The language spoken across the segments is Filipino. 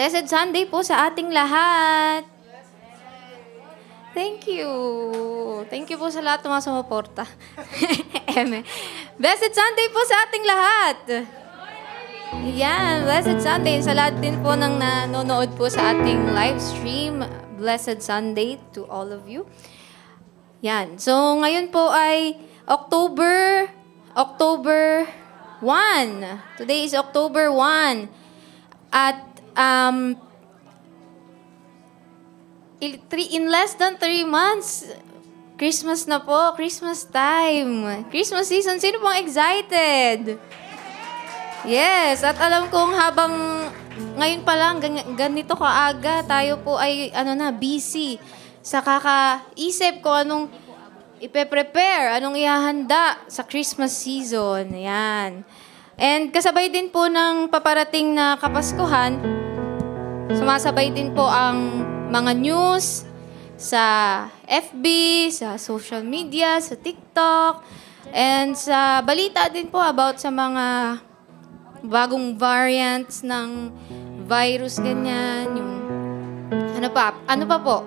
Blessed Sunday po sa ating lahat. Thank you. Thank you po sa lahat ng mga sumuporta. Eme. Blessed Sunday po sa ating lahat. Yan, Blessed Sunday. Sa lahat din po ng nanonood po sa ating live stream. Blessed Sunday to all of you. Yan. So, ngayon po ay October 1. Today is October 1. At in less than 3 months, Christmas na po. Christmas time. Christmas season. Sino pong excited? Yes. At alam kong habang ngayon pa lang, ganito kaaga, tayo po ay busy sa kakaisip kung anong ipe-prepare, anong ihahanda sa Christmas season. Yan. And kasabay din po ng paparating na Kapaskuhan, sumasabay din po ang mga news sa FB, sa social media, sa TikTok, and sa balita din po about sa mga bagong variants ng virus, ganyan, yung ano pa po,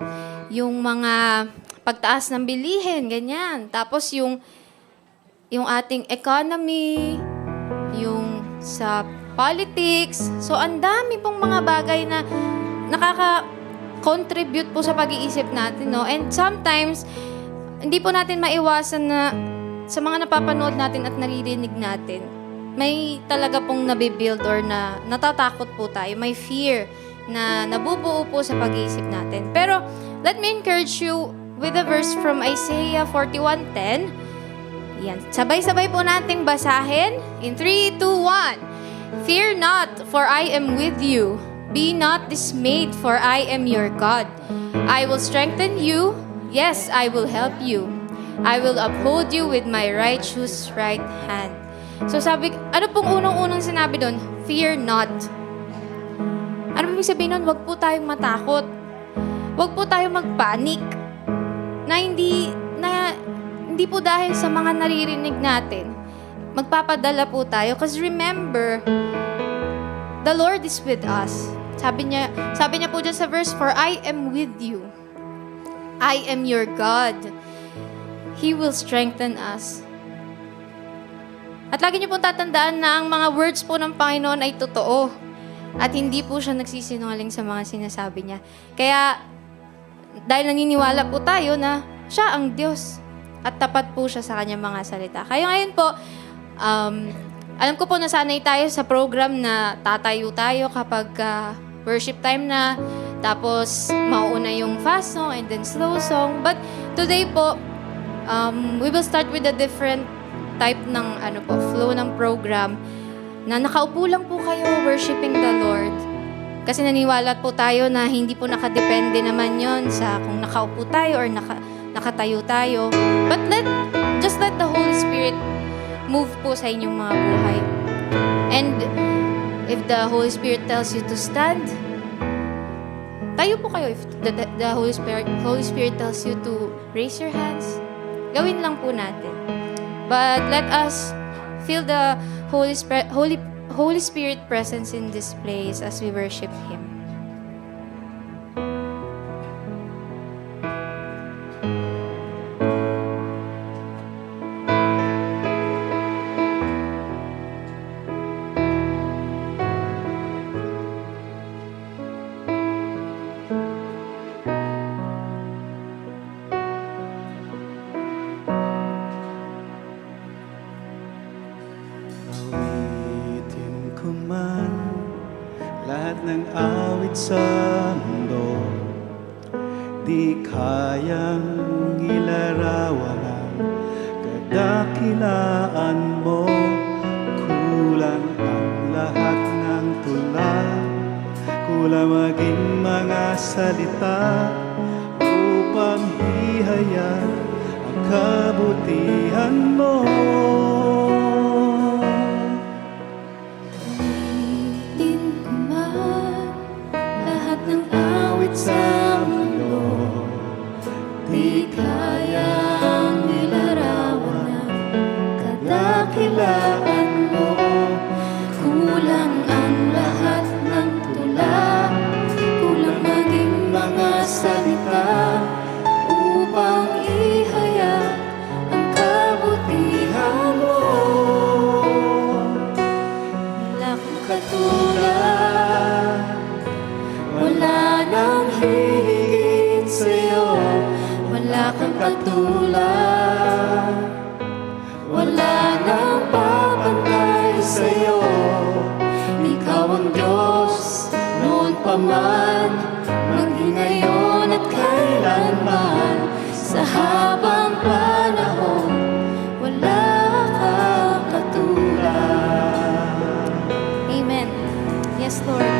yung mga pagtaas ng bilihin, ganyan. Tapos yung ating economy, yung sa politics. So, ang dami pong mga bagay na nakaka-contribute po sa pag-iisip natin, no? And sometimes, hindi po natin maiwasan na sa mga napapanood natin at naririnig natin, may talaga pong nabibuild or na natatakot po tayo. May fear na nabubuo po sa pag-iisip natin. Pero, let me encourage you with a verse from Isaiah 41:10. Yan. Sabay-sabay po nating basahin. In 3, 2, 1. Fear not, for I am with you. Be not dismayed, for I am your God. I will strengthen you. Yes, I will help you. I will uphold you with my righteous right hand. So ano pong unang-unang sinabi doon? Fear not. Ano ibig sabihin nun? Huwag po tayong matakot. Huwag po tayong magpanik. Na hindi po dahil sa mga naririnig natin, magpapadala po tayo. Because remember, the Lord is with us. Sabi niya po dyan sa verse, for I am with you. I am your God. He will strengthen us. At lagi niyo pong tatandaan na ang mga words po ng Panginoon ay totoo. At hindi po siya nagsisinungaling sa mga sinasabi niya. Kaya, dahil naniniwala po tayo na siya ang Diyos at tapat po siya sa kanyang mga salita. Kaya ngayon po, alam ko po nasanay tayo sa program na tatayo tayo kapag worship time na, tapos mauuna yung fast song and then slow song. But today po, we will start with a different type ng flow ng program na nakaupo lang po kayo worshiping the Lord. Kasi naniwala po tayo na hindi po nakadepende naman yon sa kung nakaupo tayo or nakatayo tayo. But just let the Holy Spirit move po sa inyong mga buhay. And if the Holy Spirit tells you to stand, tayo po kayo. If the Holy Spirit tells you to raise your hands, gawin lang po natin. But let us feel the Holy Spirit presence in this place as we worship Him. Awitin ko man lahat ng awit sa mundo, di kayang ilarawan ang kadakilaan mo. Kulang ang lahat ng tula, kulang maging mga salita upang ihayag ang kabutihan mo. Sa mundo, di kayang ilarawan ang kadakilaan mo. Kulang ang lahat ng tula katulad, wala nang hihigit sa'yo, wala kang katulad, wala nang papantay sa'yo. Ikaw ang Diyos noon pa man, maging ngayon at kailanman. Sa habang panahon, wala kang katulad. Amen. Yes, Lord.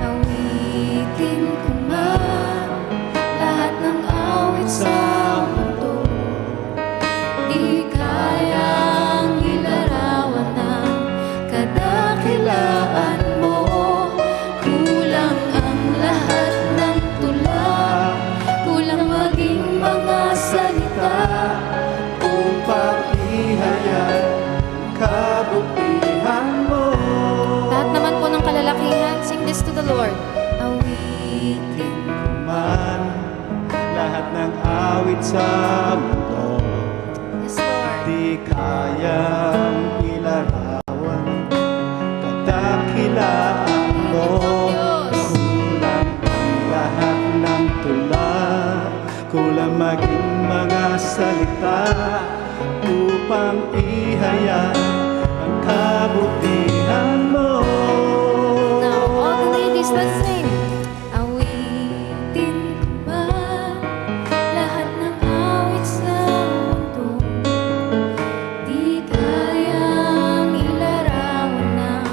Awitin ko man lahat ng awit sa mundo, di kayang ilarawan ng kadakilaan mo. Kulang ang lahat ng tula, kulang maging mga salita Upang ihayag ang kabutihan mo. Lahat naman po ng kalalakihan, sing this to the Lord. Awitin Man, lahat ng awit sa mundo, Yes, Lord. di kayang ilarawan kadakilaan mo. Kulang ang lahat ng tula, kulang maging mga salita upang ihayag ang kabutihan mo. Now, all the ladies, let's sing. Awitin ko man lahat ng awit sa mundo, di kayang ilarawan ng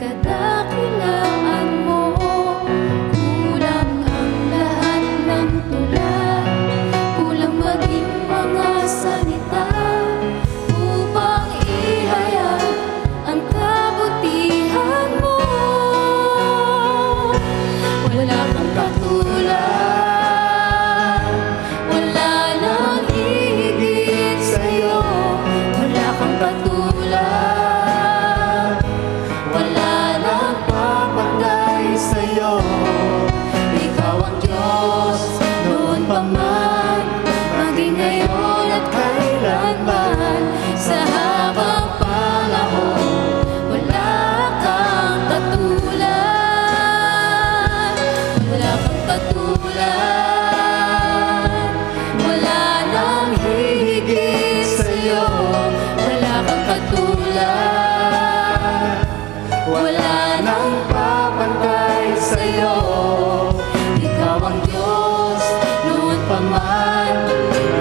kadakilaan mo. Kulang ang lahat ng tula, kulang maging mga salita upang ihayag ang kabutihan mo. Wala kang katulad, wala nang hihigit sa'yo. Wala kang katulad, Wala nang papantay sa'yo. ikaw ang Diyos noon pa man, maging ngayon at kailanman. Sa habang panahon, wala kang katulad, wala kang katulad, wala nang hihigit sa'yo. Wala kang katulad, Wala nang papantay sa'yo. ikaw ang Diyos noon pa man,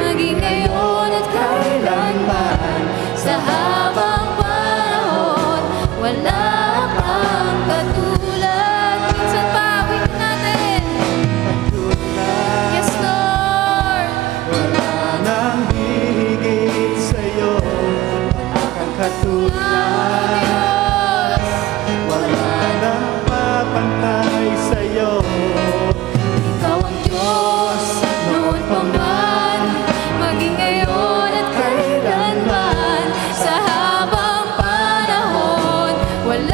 maging ngayon at kailanman. Sa habang panahon, wala kang katulad. Minsan pa, awit natin. Yes, Lord. Wala nang hihigit sa'yo. Wala kang katulad, Diyos. wala nang papantay sa'yo. Ikaw ang Diyos noon pa man, maging ngayon at kailanman. Sa habang panahon, wala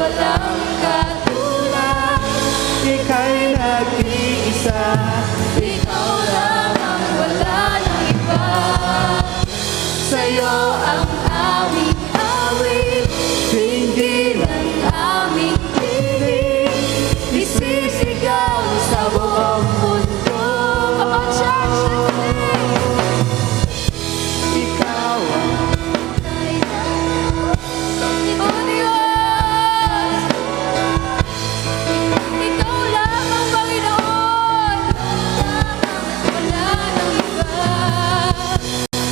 walang katulad. Ika'y nag-iisa. Ikaw lamang, wala nang iba. Sa'yo ang aming awit, Hindi ang aming piling, isisigaw sa buong mundo. Come on, church, let's sing! ikaw ang Oh Diyos, Ikaw lamang, Panginoon, wala nang iba.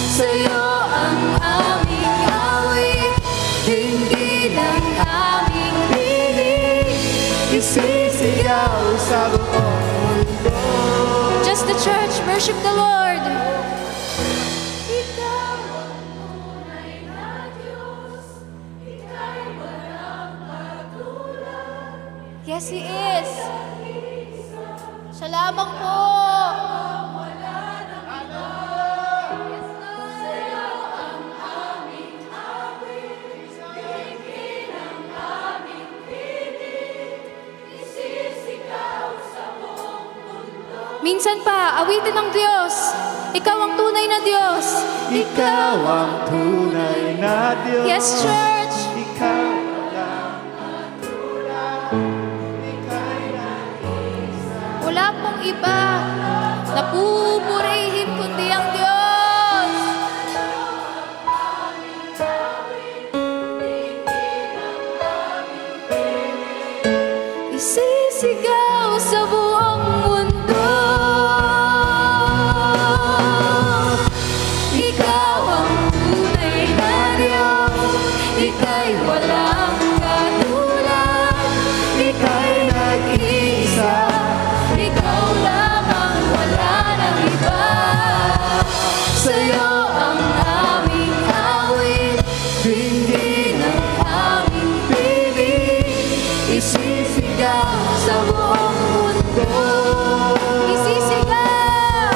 Sa'yo ang aming awit, hindi lang aming piling, isisigaw sa buong mundo. Just the church, worship the Lord. Yes, He is. Siya lamang po. Minsan pa, awitin ng Diyos. Ikaw ang tunay na Diyos. Ikaw ang tunay na Diyos. Yes, church. Ikaw lang katulad. Ika'y nag-iisa. Wala pong iba na pupurihin kundi ang Diyos. Isisigaw sa buong mundo. Ikaw ang tunay na Diyos. Ika'y walang katulad. Ika'y nag-iisa. Ikaw lamang, wala nang iba. Sa'yo ang aming awit, hindi ng aming piling, isisigaw sa buong mundo. Isisigaw!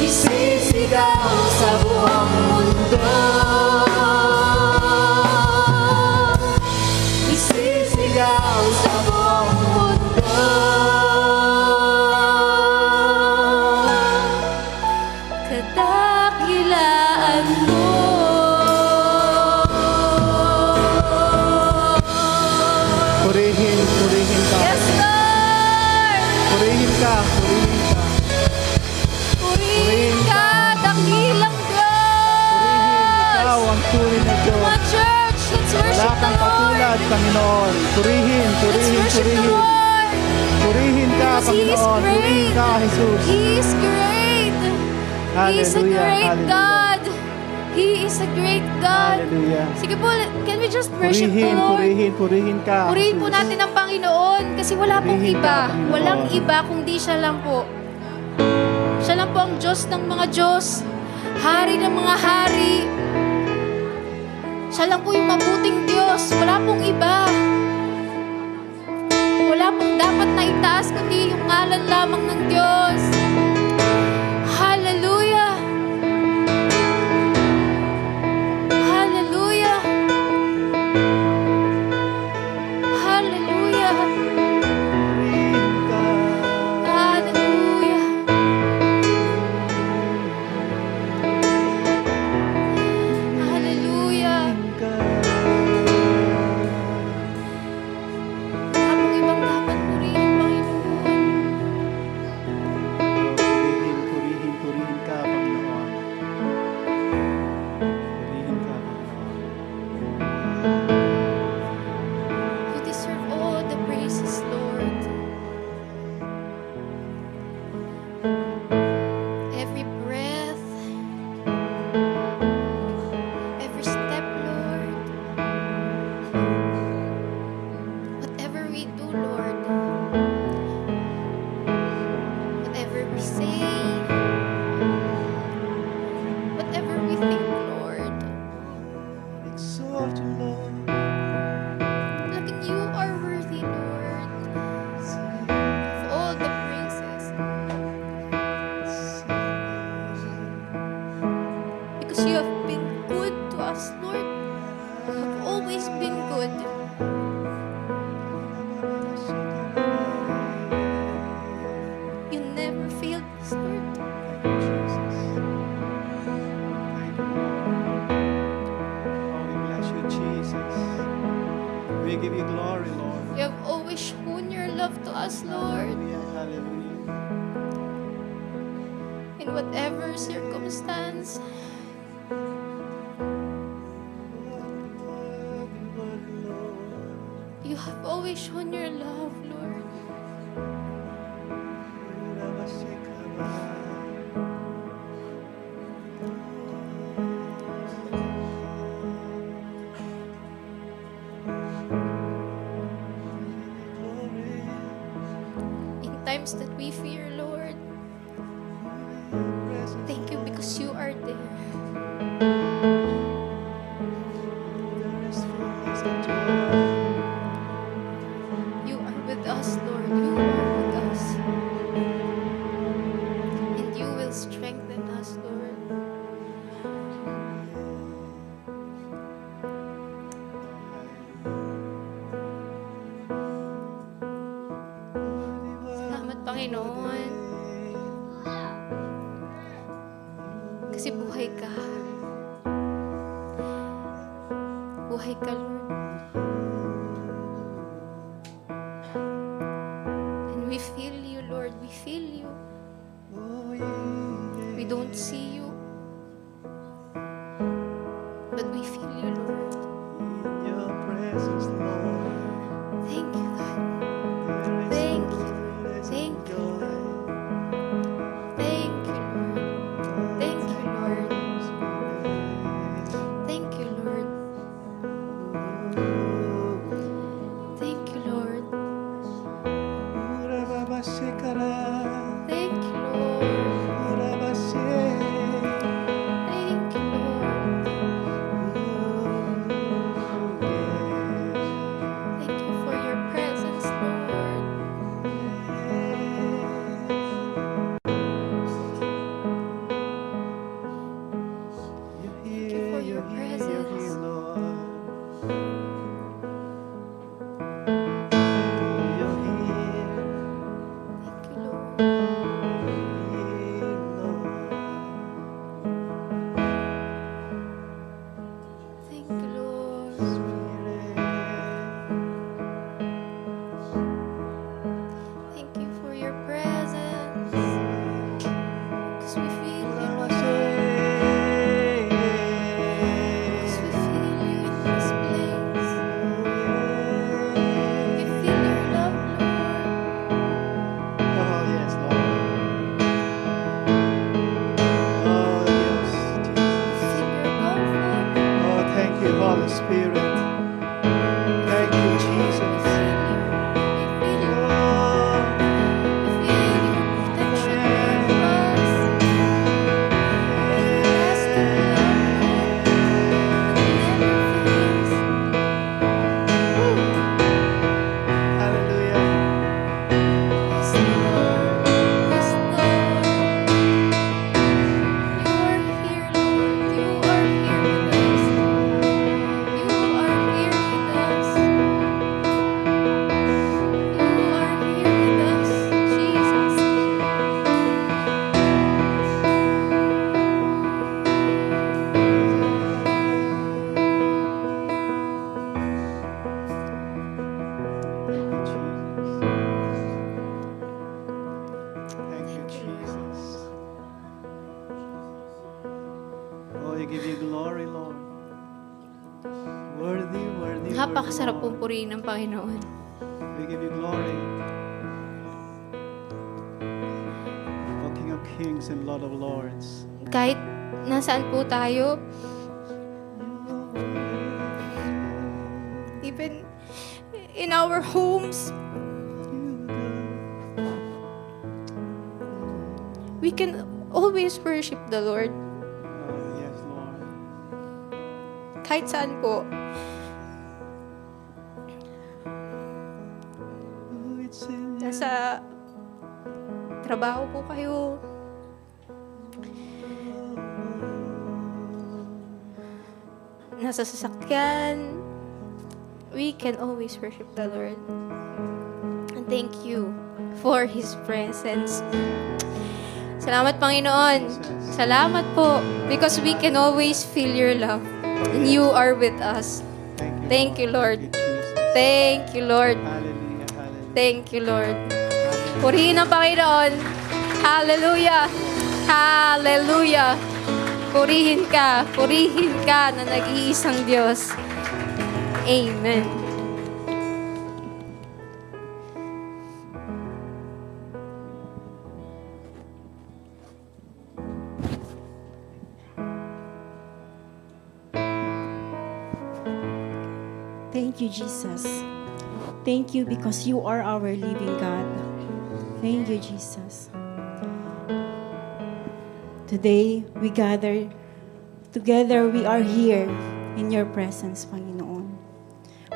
Isisigaw sa buong mundo. Isisigaw sa buong mundo. Kadakilaan mo. Purihin ka. Yes, Lord! Purihin ka. Purihin ka, dakilang Ikaw Diyos! ang tunay na Come on, Diyos. church, let's Wala worship the kang katulad, Lord. Panginoon. Purihin. Let's worship the Lord. Purihin ka, Because He is Panginoon. Purihin great. ka, Jesus. He is great. He is a Hallelujah, great hallelujah. God. He is a great God. Hallelujah. Sige po, can we just worship the Purihin Lord? purihin ka. Purihin po Jesus. natin ang Panginoon kasi wala pong Purihin ka, iba. Panginoon. Walang iba kundi Siya lang po. Siya lang po ang Diyos ng mga Diyos. Hari ng mga hari. Siya lang po yung mabuting Diyos. Wala pong iba. Wala pong dapat na itaas kundi yung ngalan lamang ng Diyos. Hallelujah! Hallelujah! Hallelujah! Purihin ka. Hallelujah! Hallelujah! Wala pong ibang dapat purihin, Panginoon. Purihin ka, Panginoon. Purihin ka, Panginoon. You deserve all the praises, Lord. Every breath, every step, Lord. Whatever we do, Lord. Whatever we say. Whatever we think, Lord. Exalt you, Lord. Like you are worthy, Lord, of all the praises. Because you have been good to us, Lord. You have always been good. whatever circumstance. You have always shown your love, Lord. In times that we fear, Lord, thank you because you are there. You are with us, Lord. You are with us. And you will strengthen us, Lord. Salamat, Panginoon. Kasi buhay ka. Buhay ka, Lord. And we feel you, Lord. We feel you. We don't see you. But we feel you, Lord. Thank you, God. Thank you. Thank you. Thank you, Lord. Thank you, Lord. Thank you, Lord. Thank you, Lord. Thank you, Lord. Thank you, Lord. Thank you for your presence, Lord. Thank you for your presence. Thank you, Lord. Thank you, Lord. Thank you for your presence. Because we feel you, Lord. Because we feel you in this place. We feel your love, Lord. Oh, yes, Lord. Oh, yes, We Jesus. feel your comfort. Oh, thank you, Holy Spirit. Thank you, Jesus. We feel you. Oh, We feel your protection over us. Everlasting love, Lord. That never fails. hallelujah. Yes, Lord. Yes, Lord. You are here, Lord. You are here with us. You are here with us. You are here with us, Jesus. Thank you, Jesus. Oh, we give you glory, Lord. Worthy, worthy, Napakasarap worthy, pong purihin ng Panginoon. Lord. We give you glory. O King of Kings and Lord of Lords. Kahit nasaan po tayo, even in our homes, we can always worship the Lord. Oh, yes, Lord. Kahit saan po. Oh, it's in you. Nasa trabaho po kayo. Nasa sasakyan. We can always worship the Lord. And thank you for His presence. Salamat, Panginoon. Salamat po. Because we can always feel your love. And you are with us. Thank you, Lord. Thank you, Jesus. Thank you, Lord. Hallelujah, hallelujah. Thank you, Lord. Hallelujah. Purihin ang Panginoon. Hallelujah. Hallelujah! Purihin ka na nag-iisang Diyos. Amen. Thank you, Jesus. Thank you because you are our living God. Thank you, Jesus. Today, we gather together. We are here in your presence, Panginoon.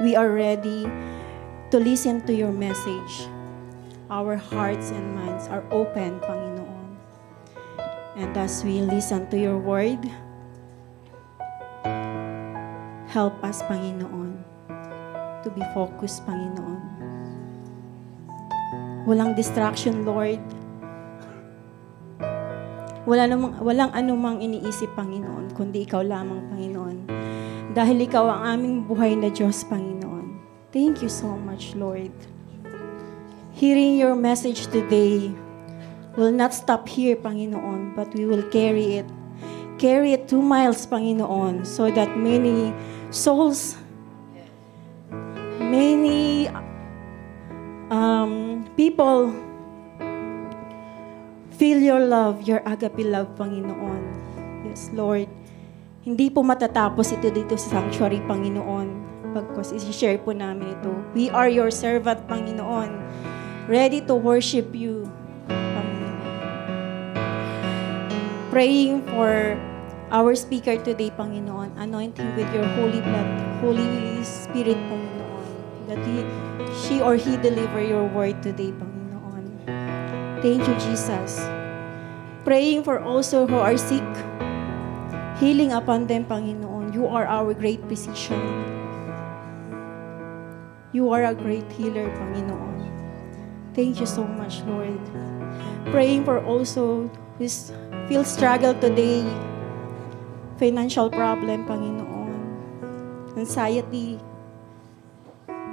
We are ready to listen to your message. Our hearts and minds are open, Panginoon. And as we listen to your word, help us, Panginoon, to be focused, Panginoon. Walang distraction, Lord. Walang anumang iniisip, Panginoon, kundi ikaw lamang, Panginoon. Dahil ikaw ang aming buhay na Diyos, Panginoon. Thank you so much, Lord. Hearing your message today will not stop here, Panginoon, but we will carry it. Carry it 2 miles, Panginoon, so that many souls, many people feel your love, your agape love, Panginoon. Yes, Lord. Hindi po matatapos ito dito sa sanctuary, Panginoon. Pagkos isi-share po namin ito. We are your servant, Panginoon. Ready to worship you, Panginoon. Praying for our speaker today, Panginoon. Anoint him with your holy blood, Holy Spirit, Panginoon. That she or he deliver your word today, Panginoon. Thank you, Jesus. Praying for also who are sick. Healing upon them, Panginoon. You are our great physician. You are a great healer, Panginoon. Thank you so much, Lord. Praying for also who feel struggle today. Financial problem, Panginoon. Anxiety.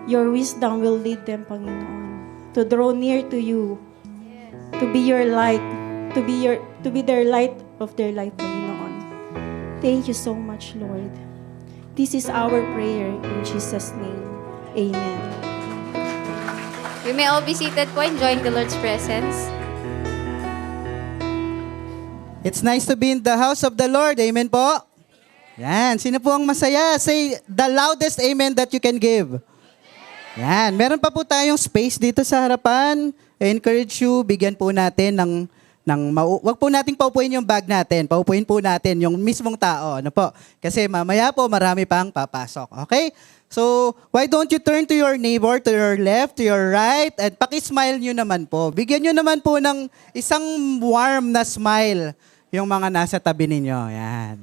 Your wisdom will lead them, Panginoon, to draw near to you. To be your light, to be their light of their life, Panginoon. Thank you so much, Lord. This is our prayer in Jesus' name. Amen. We may all be seated po, enjoying the Lord's presence. It's nice to be in the house of the Lord. Amen po? Yan. Sino po ang masaya? Say the loudest amen that you can give. Yan. Meron pa po tayong space dito sa harapan. I encourage you, bigyan po natin wag po nating paupuin yung bag natin. Paupuin po natin yung mismong tao. Ano po? Kasi mamaya po marami pang papasok. Okay? So, why don't you turn to your neighbor, to your left, to your right, and pakismile nyo naman po. Bigyan nyo naman po ng isang warm na smile yung mga nasa tabi ninyo. Yan.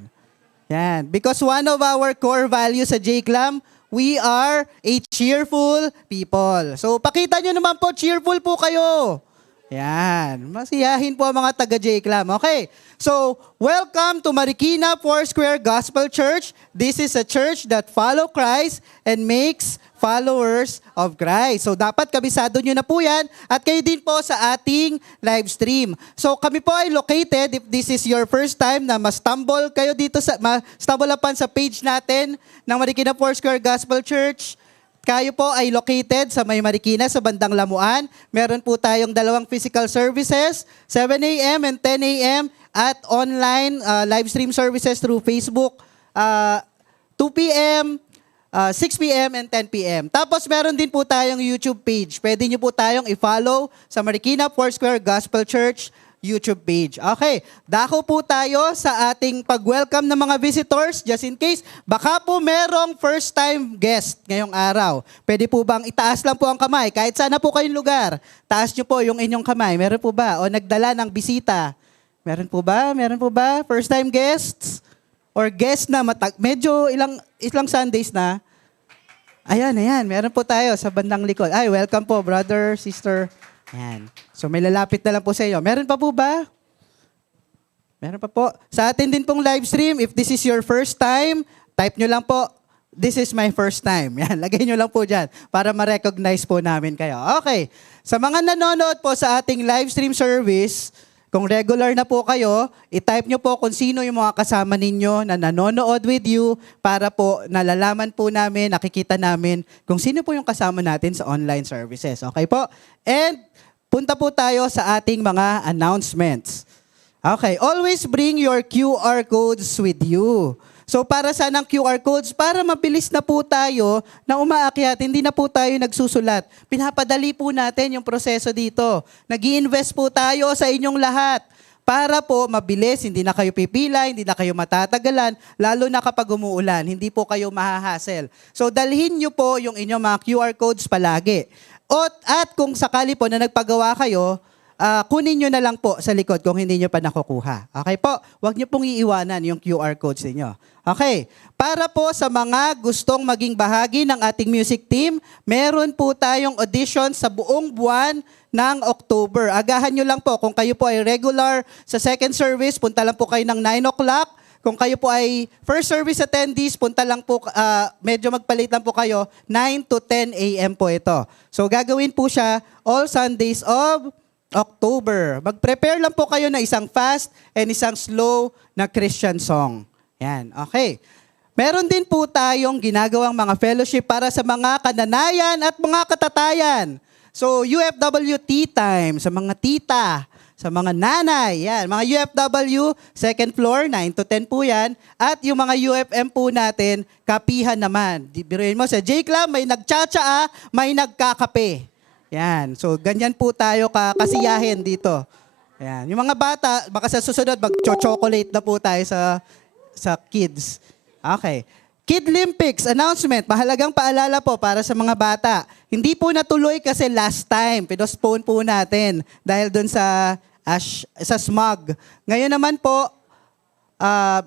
Yan. Because one of our core values sa JCLAM, we are a cheerful people. So, pakita nyo naman po, cheerful po kayo. Yan. Masiyahin po ang mga taga-JCLAM. Okay. So, welcome to Marikina Foursquare Gospel Church. This is a church that follow Christ and makes followers of Christ. So, dapat kabisado nyo na po yan. At kayo din po sa ating live stream. So, kami po ay located, if this is your first time na ma-stumble kayo dito, ma-stumble upon sa page natin ng Marikina Foursquare Gospel Church, kayo po ay located sa May Marikina, sa bandang Lamuan. Meron po tayong 2 physical services, 7 a.m. and 10 a.m. at online live stream services through Facebook, 2 p.m., 6 p.m. and 10 p.m. Tapos meron din po tayong YouTube page. Pwede nyo po tayong i-follow sa Marikina Foursquare Gospel Church YouTube page. Okay, dako po tayo sa ating pag-welcome ng mga visitors just in case. Baka po merong first-time guest ngayong araw. Pwede po bang itaas lang po ang kamay? Kahit sana po kayong lugar, taas nyo po yung inyong kamay. Meron po ba? O nagdala ng bisita? Meron po ba? Meron po ba? First-time guests? Or guest na medyo ilang Sundays na? Ayan. Meron po tayo sa bandang likod. Ay, welcome po, brother, sister. Ayan. So may lalapit na lang po sa iyo. Meron pa po ba? Meron pa po. Sa atin din pong live stream, if this is your first time, type nyo lang po, this is my first time. Yan, lagay nyo lang po dyan para ma-recognize po namin kayo. Okay. Sa mga nanonood po sa ating live stream service, Kung regular na po kayo, i-type nyo po kung sino yung mga kasama ninyo na nanonood with you para po nalalaman po namin, nakikita namin kung sino po yung kasama natin sa online services. Okay po? And punta po tayo sa ating mga announcements. Okay, always bring your QR codes with you. So para saan ang QR codes? Para mabilis na po tayo na umaakyat, hindi na po tayo nagsusulat. Pinapadali po natin yung proseso dito. Nag-i-invest po tayo sa inyong lahat para po mabilis, hindi na kayo pipila, hindi na kayo matatagalan, lalo na kapag umuulan, hindi po kayo mahahassle. So dalhin nyo po yung inyong mga QR codes palagi. At kung sakali po na nagpagawa kayo, kunin nyo na lang po sa likod kung hindi nyo pa nakukuha. Okay po? Huwag nyo pong iiwanan yung QR codes ninyo. Okay. Para po sa mga gustong maging bahagi ng ating music team, meron po tayong audition sa buong buwan ng October. Agahan nyo lang po. Kung kayo po ay regular sa second service, punta lang po kayo ng 9 o'clock. Kung kayo po ay first service attendees, punta lang po, medyo magpalit lang po kayo, 9 to 10 a.m. po ito. So gagawin po siya all Sundays of October. Mag-prepare lang po kayo na isang fast and isang slow na Christian song. Yan, okay. Meron din po tayong ginagawang mga fellowship para sa mga kananayan at mga katatayan. So, UFW Tea Time, sa mga tita, sa mga nanay, yan. Mga UFW, second floor, 9 to 10 po yan. At yung mga UFM po natin, kapihan naman. Biruin mo, sa J-Club, may nagtsatsaa, may nagkakape. Yan. So, ganyan po tayo kasiyahin dito. Yan. Yung mga bata, baka sa susunod, mag-chocolate na po tayo sa kids. Okay. Kid Olympics announcement. Mahalagang paalala po para sa mga bata. Hindi po natuloy kasi last time. Pinospone po natin dahil dun sa smog. Ngayon naman po,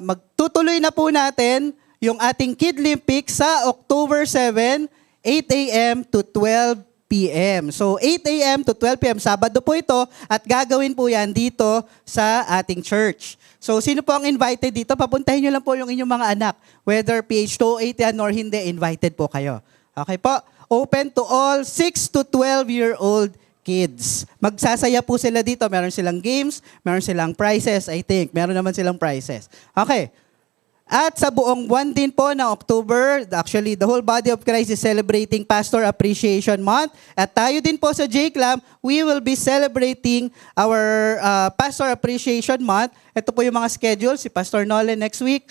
magtutuloy na po natin yung ating Kid Olympics sa October 7, 8 a.m. to 12 p.m. So 8 a.m. to 12 p.m. Sabado po ito at gagawin po yan dito sa ating church. So sino po ang invited dito? Papuntahin nyo lang po yung inyong mga anak. Whether PH208 yan or hindi, invited po kayo. Okay po? Open to all 6 to 12-year-old kids. Magsasaya po sila dito. Meron silang games, meron silang prizes, I think. Meron naman silang prizes. Okay. At sa buong buwan din po ng October, actually the whole body of Christ is celebrating Pastor Appreciation Month. At tayo din po sa J-Club, we will be celebrating our Pastor Appreciation Month. Ito po yung mga schedule, si Pastor Nolan next week,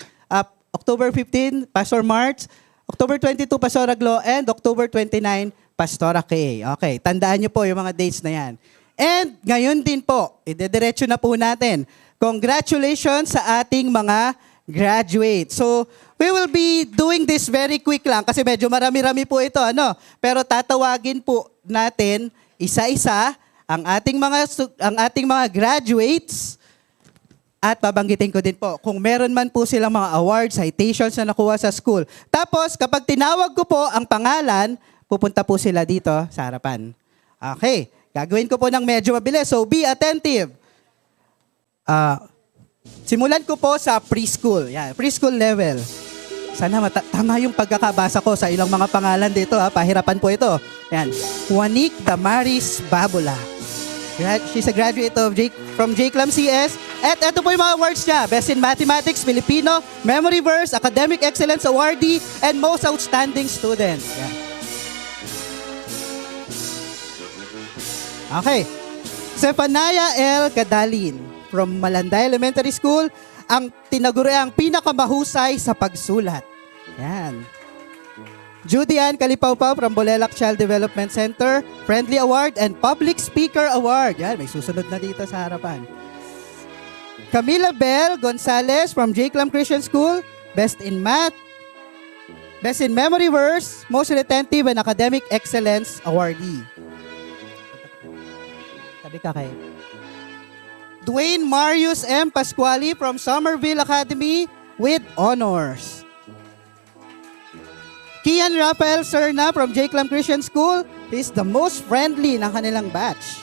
October 15, Pastor March, October 22, Pastor Aglo, and October 29, Pastora Kay. Okay, tandaan niyo po yung mga dates na yan. And ngayon din po, idediretso na po natin. Congratulations sa ating mga graduate. So, we will be doing this very quick lang kasi medyo marami-rami po ito, ano? Pero tatawagin po natin isa-isa ang ating mga graduates at babanggitin ko din po kung meron man po silang mga awards, citations na nakuha sa school. Tapos, kapag tinawag ko po ang pangalan, pupunta po sila dito sa harapan. Okay. Gagawin ko po ng medyo mabilis. So, be attentive. Simulan ko po sa preschool. Yan, preschool level. Sana tama yung pagkakabasa ko sa ilang mga pangalan dito. Pahirapan po ito. Yan. Juanique Damaris Babula. She's a graduate from J-Club CS. At ito po yung mga awards niya. Best in Mathematics, Filipino, Memory Verse, Academic Excellence Awardee, and Most Outstanding Student. Yan. Okay. Zephaniah L. Gadalin from Malanday Elementary School, ang tinaguriang pinakamahusay sa pagsulat. Yan. Judy Ann Kalipawpaw from Bolelac Child Development Center, Friendly Award and Public Speaker Award. Yan, may susunod na dito sa harapan. Camila Bell Gonzalez from J-Club Christian School, Best in Math, Best in Memory Verse, Most Retentive and Academic Excellence Awardee. Sabi ka kayo. Dwayne Marius M. Pasquali from Somerville Academy with honors. Kian Rafael Serna from J-Club Christian School is the most friendly ng kanilang batch.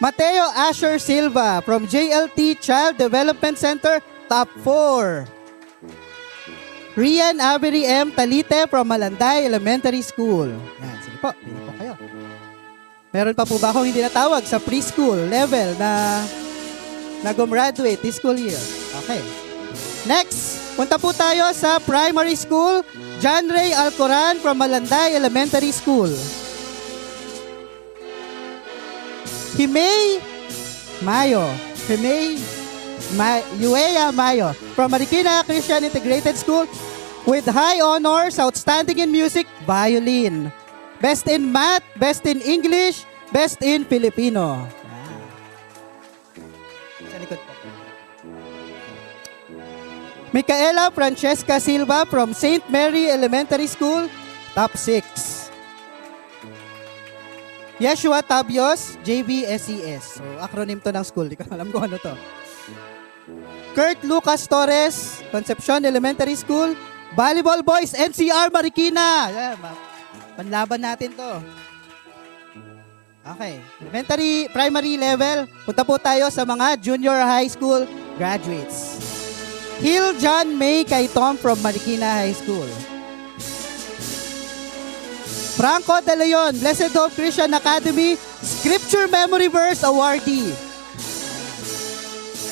Mateo Asher Silva from JLT Child Development Center, top 4. Rian Avery M. Talite from Malanday Elementary School. Yan, sige po, pili po kayo. Meron pa po ba akong hindi natawag sa preschool level na na gumraduate this school year. Okay. Next, punta po tayo sa primary school. John Ray Alcoran from Malanday Elementary School. Himay Mayo. Yuea Mayo from Marikina Christian Integrated School with high honors, outstanding in music, violin. Best in math, best in English, best in Filipino. Sa likod po. Micaela Francesca Silva from St. Mary Elementary School, top 6. Yeshua Tabios, JVSES. So, acronym to ng school. Di ko alam kung ano to. Kurt Lucas Torres, Concepcion Elementary School, Volleyball Boys, NCR Marikina. Yeah, panlaban natin to. Okay. Primary level. Punta po tayo sa mga junior high school graduates. Hill John May Kaitom from Marikina High School. Franco De Leon, Blessed Hope Christian Academy, Scripture Memory Verse Awardee.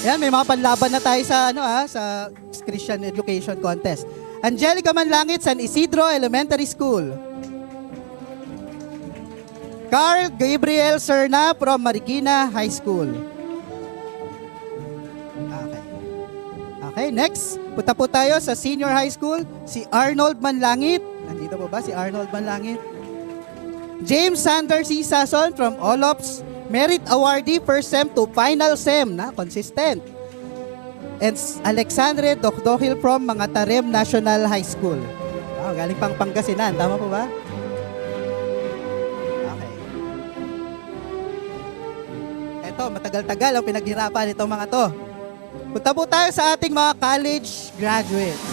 Yan, may mga panlaban na tayo sa sa Christian Education Contest. Angelica Manlangit, San Isidro Elementary School. Carl Gabriel Serna from Marikina High School. Okay, next. Punta po tayo sa senior high school. Si Arnold Manlangit. Nandito po ba si Arnold Manlangit? James Sander C. Sason from Olops. Merit awardee first sem to final sem. Consistent. And Alexandre Dokdohil from Mga Tarem National High School. Wow, galing pang Pangasinan. Tama po ba? Okay. Eto, matagal-tagal ang pinaghirapan itong mga to. Punta po tayo sa ating mga college graduates.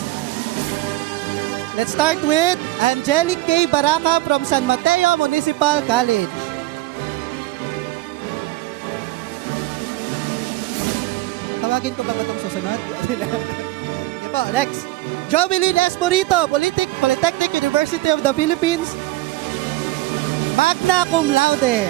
Let's start with Angelic K. Baraka from San Mateo Municipal College. Tawagin ko ba itong susunod? Okay po, next. Jovelyn Esporito, Polytechnic University of the Philippines. Magna cum laude.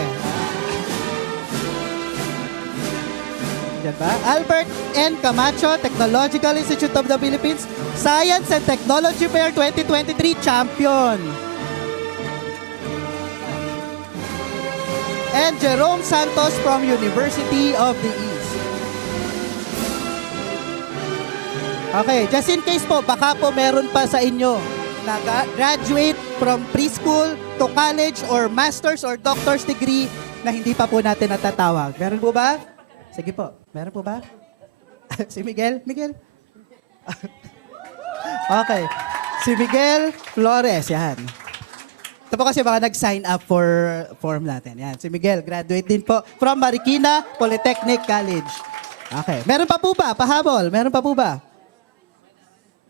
Diba? Albert N. Camacho, Technological Institute of the Philippines, Science and Technology Fair 2023 champion. And Jerome Santos from University of the East. Okay, just in case po, baka po meron pa sa inyo na graduate from preschool to college or master's or doctor's degree na hindi pa po natin natatawag. Meron po ba? Sige po. Meron po ba? Si Miguel? Miguel? Okay. Si Miguel Flores. Yan. Ito po kasi baka nag-sign up for form natin. Yan. Si Miguel, graduate din po from Marikina Polytechnic College. Okay. Meron pa po ba? Pahabol. Meron pa po ba?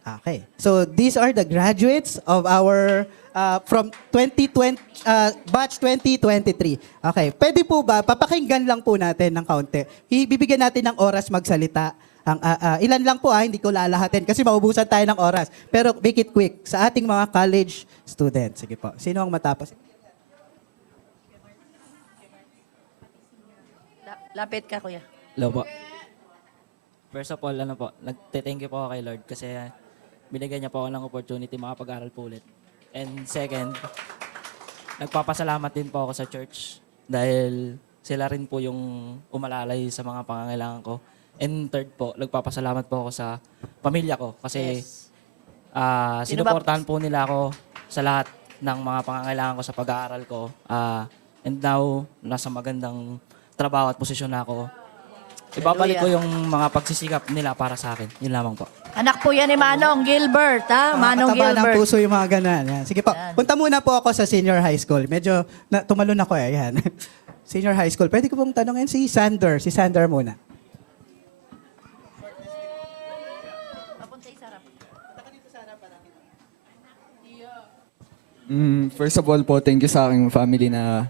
Okay. So, these are the graduates of our from 2020 batch 2023. Okay, pwede po ba papakinggan lang po natin ng kaunti? Bibigyan natin ng oras magsalita. Ang ilan lang po hindi ko lalahatin kasi maubusan tayo ng oras. Pero make it quick sa ating mga college students. Sige po. Sino ang matapos? Lapit ka, kuya. Hello po. First of all, nagte-thank you po ako kay Lord kasi binigyan niya po ako ng opportunity makapag-aral po ulit. And second, nagpapasalamat din po ako sa church dahil sila rin po yung umalalay sa mga pangangailangan ko. And third po, nagpapasalamat po ako sa pamilya ko kasi sinuportahan po nila ako sa lahat ng mga pangangailangan ko sa pag-aaral ko. And now, nasa magandang trabaho at posisyon na ako. Ibabalik ko yung mga pagsisikap nila para sa akin. Yun lamang po. Anak po yan ni Manong Gilbert, ha? Manong Mataba ng Gilbert. puso yung mga ganan. Yan. Sige po. Yan. Punta muna po ako sa senior high school. Medyo tumalon ako Yan. Senior high school. Pwede ko pong tanongin si Sander. Si Sander muna. First of all po, thank you sa aking family na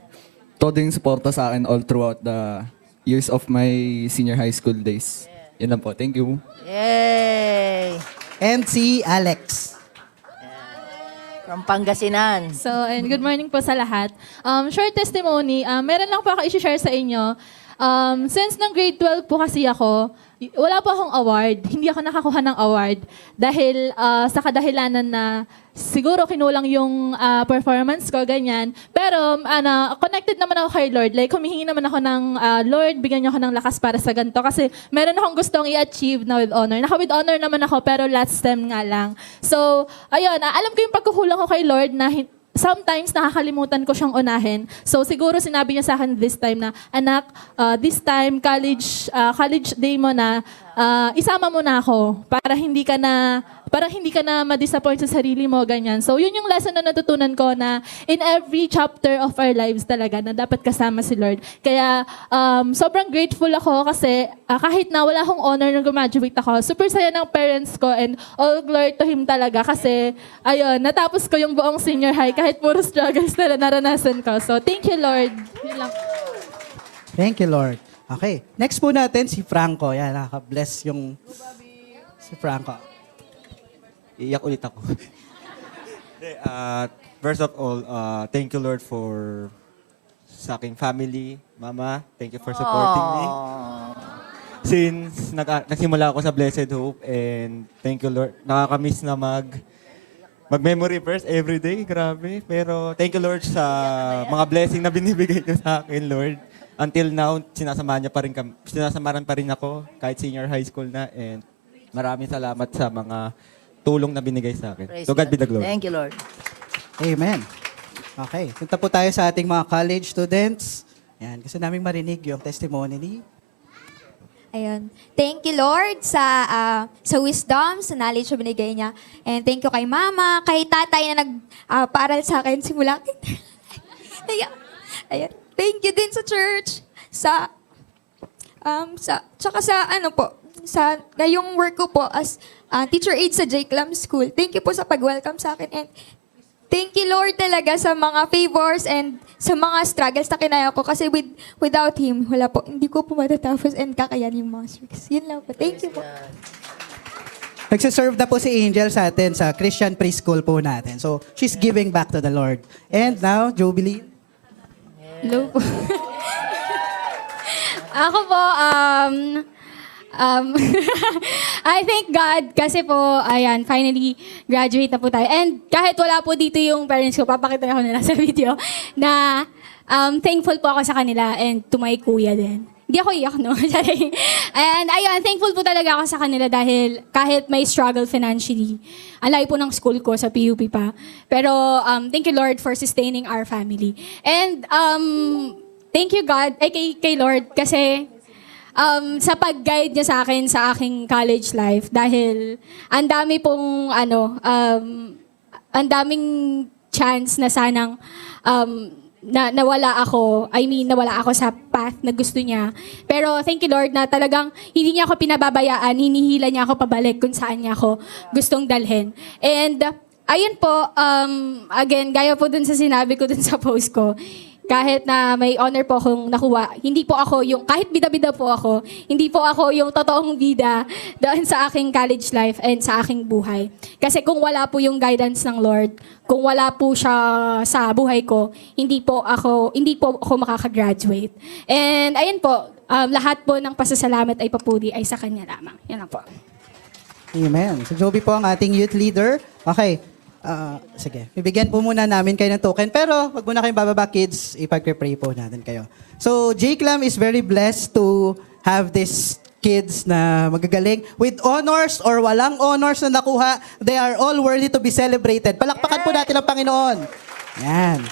todo yung suporta sa akin all throughout the years of my senior high school days. Yun lang po. Thank you. Yay! And si Alex. From Pangasinan. So, and good morning po sa lahat. Short testimony, meron lang po ako i-share sa inyo. Since nung grade 12 po kasi ako, wala po akong award. Hindi ako nakakuha ng award dahil sa kadahilanan na siguro kinulang yung performance ko, ganyan. Pero connected naman ako kay Lord. Like, humihingi naman ako ng Lord, bigyan niyo ako ng lakas para sa ganito. Kasi meron akong gustong i-achieve na with honor. Naka-with honor naman ako, pero last time nga lang. So, ayun, alam ko yung pagkukulang ko kay Lord na sometimes nakakalimutan ko siyang unahin. So siguro sinabi niya sa akin this time na, anak, this time college day mo na, isama mo na ako para hindi ka na ma-disappoint sa sarili mo, ganyan. So yun yung lesson na natutunan ko na in every chapter of our lives talaga na dapat kasama si Lord. Kaya sobrang grateful ako kasi kahit na wala akong honor nung graduate ako, super saya ng parents ko and all glory to Him talaga kasi ayun, natapos ko yung buong senior high kahit puro struggles na naranasan ko. So thank you, Lord. Yun lang. Thank you, Lord. Okay. Next po natin si Franco. Yan, nakaka-bless yung si Franco. Iyak ulit ako. First of all, thank you Lord for sa aking family. Mama, thank you for supporting me. Since nagsimula ako sa Blessed Hope and thank you Lord. Nakakamiss na mag-memory verse every day. Grabe. Pero thank you Lord sa mga blessing na binibigay niyo sa akin, Lord. Until now, sinasamaran pa rin ako kahit senior high school na and maraming salamat sa mga tulong na binigay sa akin. Praise To God be the glory. Thank you, Lord. Amen. Okay. Punta po tayo sa ating mga college students. Yan. Gusto namin marinig yung testimony ni Ayun. Thank you, Lord, sa wisdom, sa knowledge na binigay niya. And thank you kay Mama, kay Tatay na nagpaaral sa akin simula. Ayun. Thank you din sa church, tsaka sa ngayong work ko po as teacher aide sa J-Clam School. Thank you po sa pag-welcome sa akin. And thank you, Lord, talaga sa mga favors and sa mga struggles na kinaya ko. Kasi without Him, wala po, hindi ko po matatapos and kakayanin yung mga struggles. Yun lang po. Thank you po. Nagsiserve na po si Angel sa atin sa Christian preschool po natin. So, she's giving back to the Lord. And now, Jubilee. Hello po. Ako po, I thank God kasi po, ayan, finally graduate na po tayo. And kahit wala po dito yung parents ko, papakita ko na lang sa video, na thankful po ako sa kanila and to my kuya din. Hindi ako iyak, no? And ayun, thankful po talaga ako sa kanila dahil kahit may struggle financially, alay po ng school ko sa PUP pa. Pero thank you, Lord, for sustaining our family. And thank you, God, kay Lord, kasi sa pag-guide niya sa akin sa aking college life dahil ang dami pong ang daming chance na sanang nawala ako sa path na gusto niya. Pero thank you Lord na talagang hindi niya ako pinababayaan, hinihila niya ako pabalik kung saan niya ako gustong dalhin. And ayun po, again, gaya po dun sa sinabi ko dun sa post ko, kahit na may honor po akong nakuha, hindi po ako yung, kahit bida-bida po ako, hindi po ako yung totoong bida doon sa aking college life and sa aking buhay. Kasi kung wala po yung guidance ng Lord, kung wala po siya sa buhay ko, hindi po ako makakagraduate. And ayun po, lahat po ng pasasalamat ay papuri ay sa Kanya lamang. Yan lang po. Amen. So, Joby po ang ating youth leader. Okay. Sige, bibigyan po muna namin kayo ng token. Pero wag muna kayong bababa, kids. Ipag-pray po natin kayo. So, J-Clam is very blessed to have these kids na magagaling. With honors or walang honors na nakuha, they are all worthy to be celebrated. Palakpakan po natin ang Panginoon. Yan.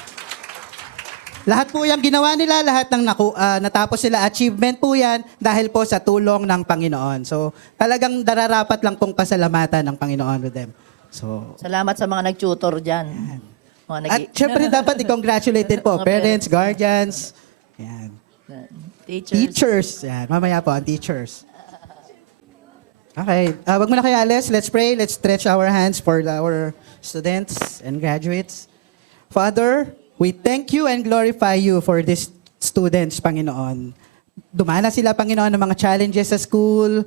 Lahat po yung ginawa nila, lahat ng natapos sila, achievement po yan dahil po sa tulong ng Panginoon. So, talagang dararapat lang pong pasalamatan ng Panginoon with them. So, Salamat sa mga nag-tutor dyan. at syempre dapat i-congratulate din po, Mga parents, guardians, yan. Teachers. Yan. Mamaya po ang teachers. Okay. Wag muna kayo alis. Let's pray. Let's stretch our hands for our students and graduates. Father, we thank you and glorify you for these students, Panginoon. Dumana sila, Panginoon, ng mga challenges sa school.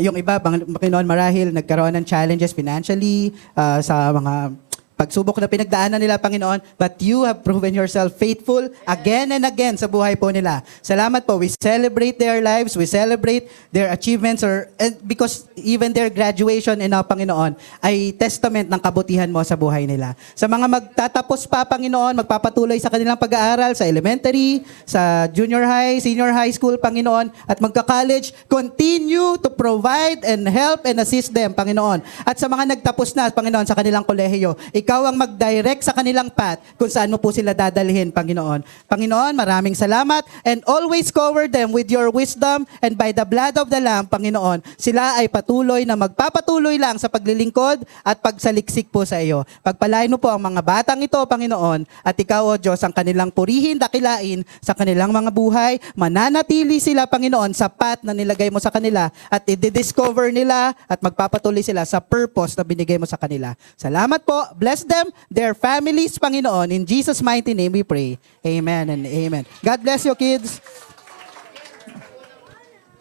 Yung iba, Panginoon, marahil nagkaroon ng challenges financially, sa mga pagsubok na pinagdaanan nila, Panginoon, but you have proven yourself faithful again and again sa buhay po nila. Salamat po. We celebrate their lives, we celebrate their achievements, and because even their graduation, Panginoon, ay testament ng kabutihan mo sa buhay nila. Sa mga magtatapos pa, Panginoon, magpapatuloy sa kanilang pag-aaral sa elementary, sa junior high, senior high school, Panginoon, at magka-college, continue to provide and help and assist them, Panginoon. At sa mga nagtapos na, Panginoon, sa kanilang kolehiyo, ikaw ang mag-direct sa kanilang path kung saan mo po sila dadalhin, Panginoon. Panginoon, maraming salamat and always cover them with your wisdom and by the blood of the Lamb, Panginoon. Sila ay patuloy na magpapatuloy lang sa paglilingkod at pagsaliksik po sa iyo. Pagpalain mo po ang mga batang ito, Panginoon, at ikaw, O Diyos, ang kanilang purihin, dakilain sa kanilang mga buhay. Mananatili sila, Panginoon, sa path na nilagay mo sa kanila at i-discover nila at magpapatuloy sila sa purpose na binigay mo sa kanila. Salamat po. Bless them, their families, Panginoon. In Jesus' mighty name we pray. Amen and amen. God bless you, kids.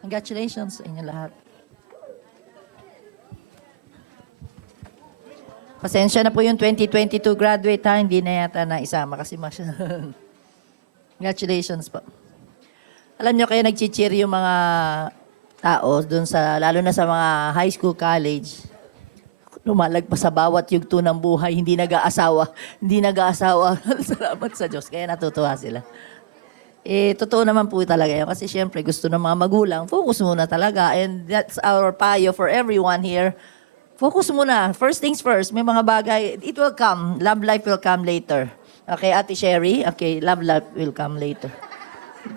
Congratulations sa inyo lahat. Pasensya na po yung 2022 graduate ha, hindi na yata na isama kasi Congratulations po. Alam nyo kayo nag-cheer yung mga tao dun sa, lalo na sa mga high school, college. Lumalagpas sa bawat yugto ng buhay, hindi nag-aasawa. Hindi nag-aasawa. Salamat sa Diyos. Kaya natutuwa sila. Totoo naman po talaga yun. Kasi syempre, gusto ng mga magulang, focus muna talaga. And that's our payo for everyone here. Focus muna. First things first. May mga bagay, it will come. Love life will come later. Okay, Ate Sherry? Okay, love life will come later.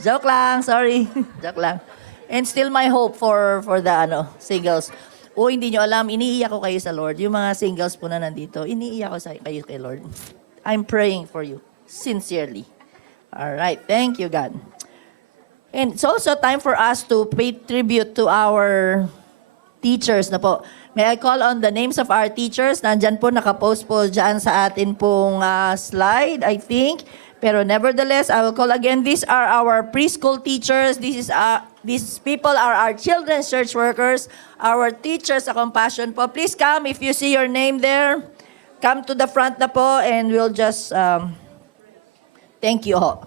Joke lang, sorry. Joke lang. And still my hope for the singles. Hindi nyo alam, iniiyak ko kayo sa Lord. Yung mga singles po na nandito, iniiyak ko kayo kay Lord. I'm praying for you. Sincerely. All right. Thank you, God. And it's also time for us to pay tribute to our teachers na po. May I call on the names of our teachers? Nandyan po, nakapost po dyan sa atin pong slide, I think. Pero nevertheless, I will call again. These are our preschool teachers. These people are our children's church workers, our teachers sa Compassion po. Please come if you see your name there. Come to the front na po and we'll just thank you ho.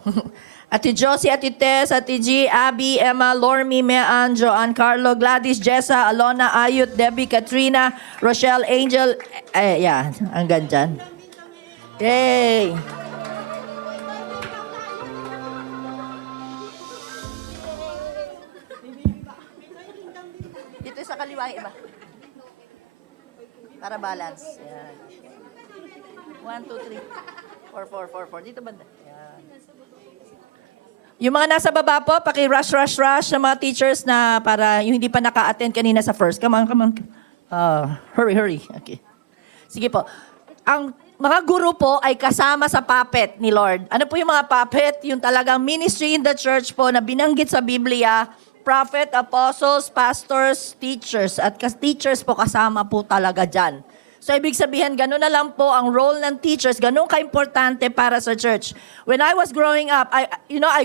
Ate Josie, Ate Tess, Ate G, Abby, Emma, Lormi, Mean, Joanne, Carlo, Gladys, Jessa, Alona, Ayut, Debbie, Katrina, Rochelle, Angel. Hanggang dyan. Yay! Dito sa kaliwa, iba. Para balance. Yan. 1, 2, 3. 4. Dito banda. Yan. Yung mga nasa baba po, paki-rush sa mga teachers na para yung hindi pa naka-attend kanina sa first. Come on. Hurry. Okay. Sige po. Ang mga guru po ay kasama sa puppet ni Lord. Ano po yung mga puppet? Yung talagang ministry in the church po na binanggit sa Biblia, prophet, apostles, pastors, teachers. At teachers po kasama po talaga dyan. So, ibig sabihin, gano'n na lang po ang role ng teachers, gano'n ka-importante para sa church. When I was growing up, I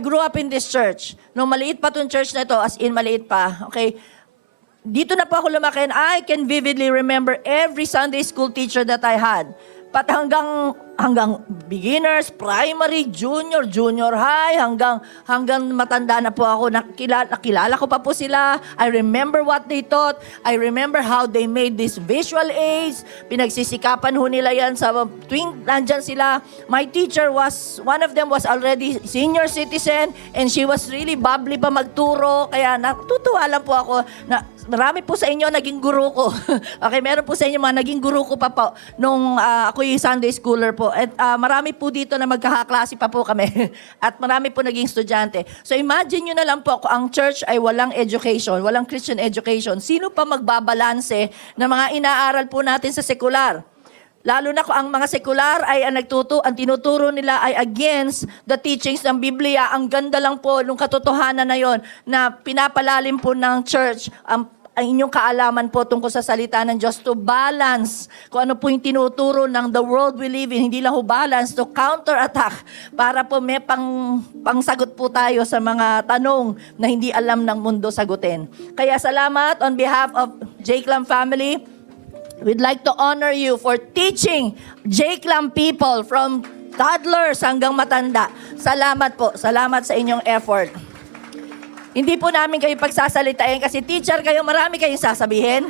grew up in this church. Nung maliit pa tong church na ito, as in maliit pa, okay? Dito na po ako lumaki and I can vividly remember every Sunday school teacher that I had. Pat hanggang beginners, primary, junior high, hanggang matanda na po ako. Nakilala ko pa po sila. I remember what they taught. I remember how they made this visual aids. Pinagsisikapan ho nila yan sa tuwing nandyan sila. My teacher one of them was already senior citizen and she was really bubbly pa magturo. Kaya natutuwa lang po ako na marami po sa inyo naging guru ko. Okay, meron po sa inyo mga naging guru ko pa po nung ako yung Sunday schooler po. At marami po dito na magkakaklase pa po kami. At marami po naging estudyante. So imagine nyo na lang po kung ang church ay walang education, walang Christian education. Sino pa magbabalanse ng mga inaaral po natin sa sekular? Lalo na kung ang mga sekular ay ang tinuturo nila ay against the teachings ng Biblia. Ang ganda lang po nung katotohanan na yon na pinapalalim po ng church ang inyong kaalaman po tungkol sa salita ng Diyos to balance kung ano po yung tinuturo ng the world we live in. Hindi lang ho balance, to counter-attack para po may pangsagot po tayo sa mga tanong na hindi alam ng mundo sagutin. Kaya salamat on behalf of J. Clam family. We'd like to honor you for teaching J-Clam people from toddlers hanggang matanda. Salamat po. Salamat sa inyong effort. Hindi po namin kayo pagsasalitain kasi teacher kayo, marami kayong sasabihin.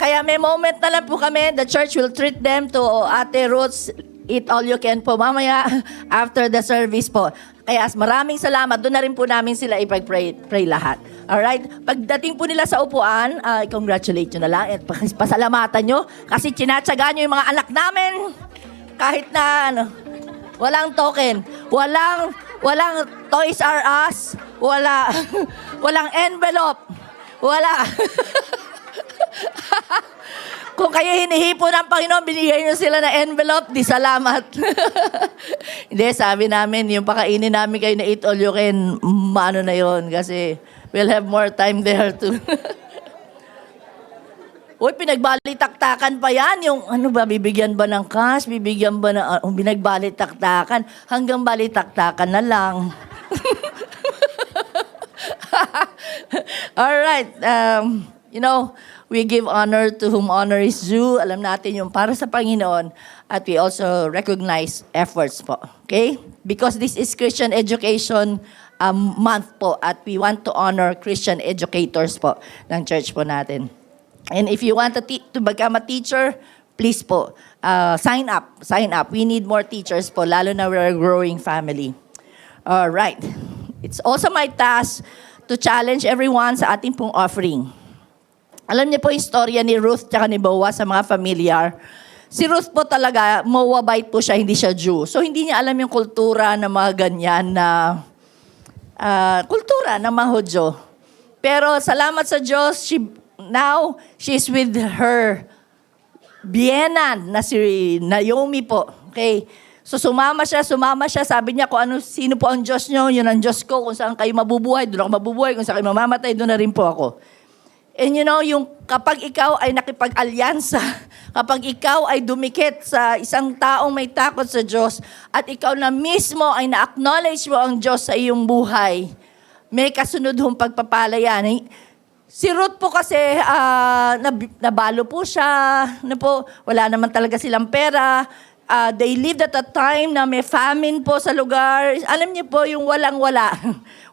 Kaya may moment na lang po kami, the church will treat them to Ate Ruth's Eat All You Can po mamaya after the service po. Kaya maraming salamat. Doon na rin po namin sila ipag-pray lahat. Alright? Pagdating po nila sa upuan, congratulate nyo na lang at pasalamatan nyo kasi tinatsaga nyo yung mga anak namin kahit na walang token, walang Toys R Us, walang envelope, wala. Kung kayo hinihipo ng Panginoon, binigay nyo sila na envelope, di salamat. Hindi, sabi namin, yung pakainin namin kayo na eat all you can, maano na yon kasi we'll have more time there to... Uy, pinagbalitaktakan pa yan. Yung ano ba, bibigyan ba ng cash? Bibigyan ba ng... pinagbalitaktakan. Hanggang balitaktakan na lang. Alright. We give honor to whom honor is due. Alam natin yung para sa Panginoon. At we also recognize efforts po. Okay? Because this is Christian Education Month po. At we want to honor Christian educators po ng church po natin. And if you want to become a teacher, please po, sign up. Sign up. We need more teachers po, lalo na we're a growing family. All right. It's also my task to challenge everyone sa ating pong offering. Alam niyo po yung storya ni Ruth at ni Boaz sa mga familiar. Si Ruth po talaga, Moabite po siya, hindi siya Jew. So hindi niya alam yung kultura ng mga ganyan na kultura ng mga Hudyo. Pero salamat sa Diyos, now, she's with her biyenan na si Naomi po. Okay? So sumama siya, sabi niya kung sino po ang Diyos niyo, yun ang Diyos ko. Kung saan kayo mabubuhay, doon ako mabubuhay. Kung saan kayo mamamatay, doon na rin po ako. And yung kapag ikaw ay nakipag-alyansa, kapag ikaw ay dumikit sa isang taong may takot sa Diyos, at ikaw na mismo ay na-acknowledge mo ang Diyos sa iyong buhay, may kasunod hong pagpapalayan. Si Ruth po kasi, nabalo po siya, wala naman talaga silang pera. They lived at a time na may famine po sa lugar. Alam niyo po, yung walang-wala.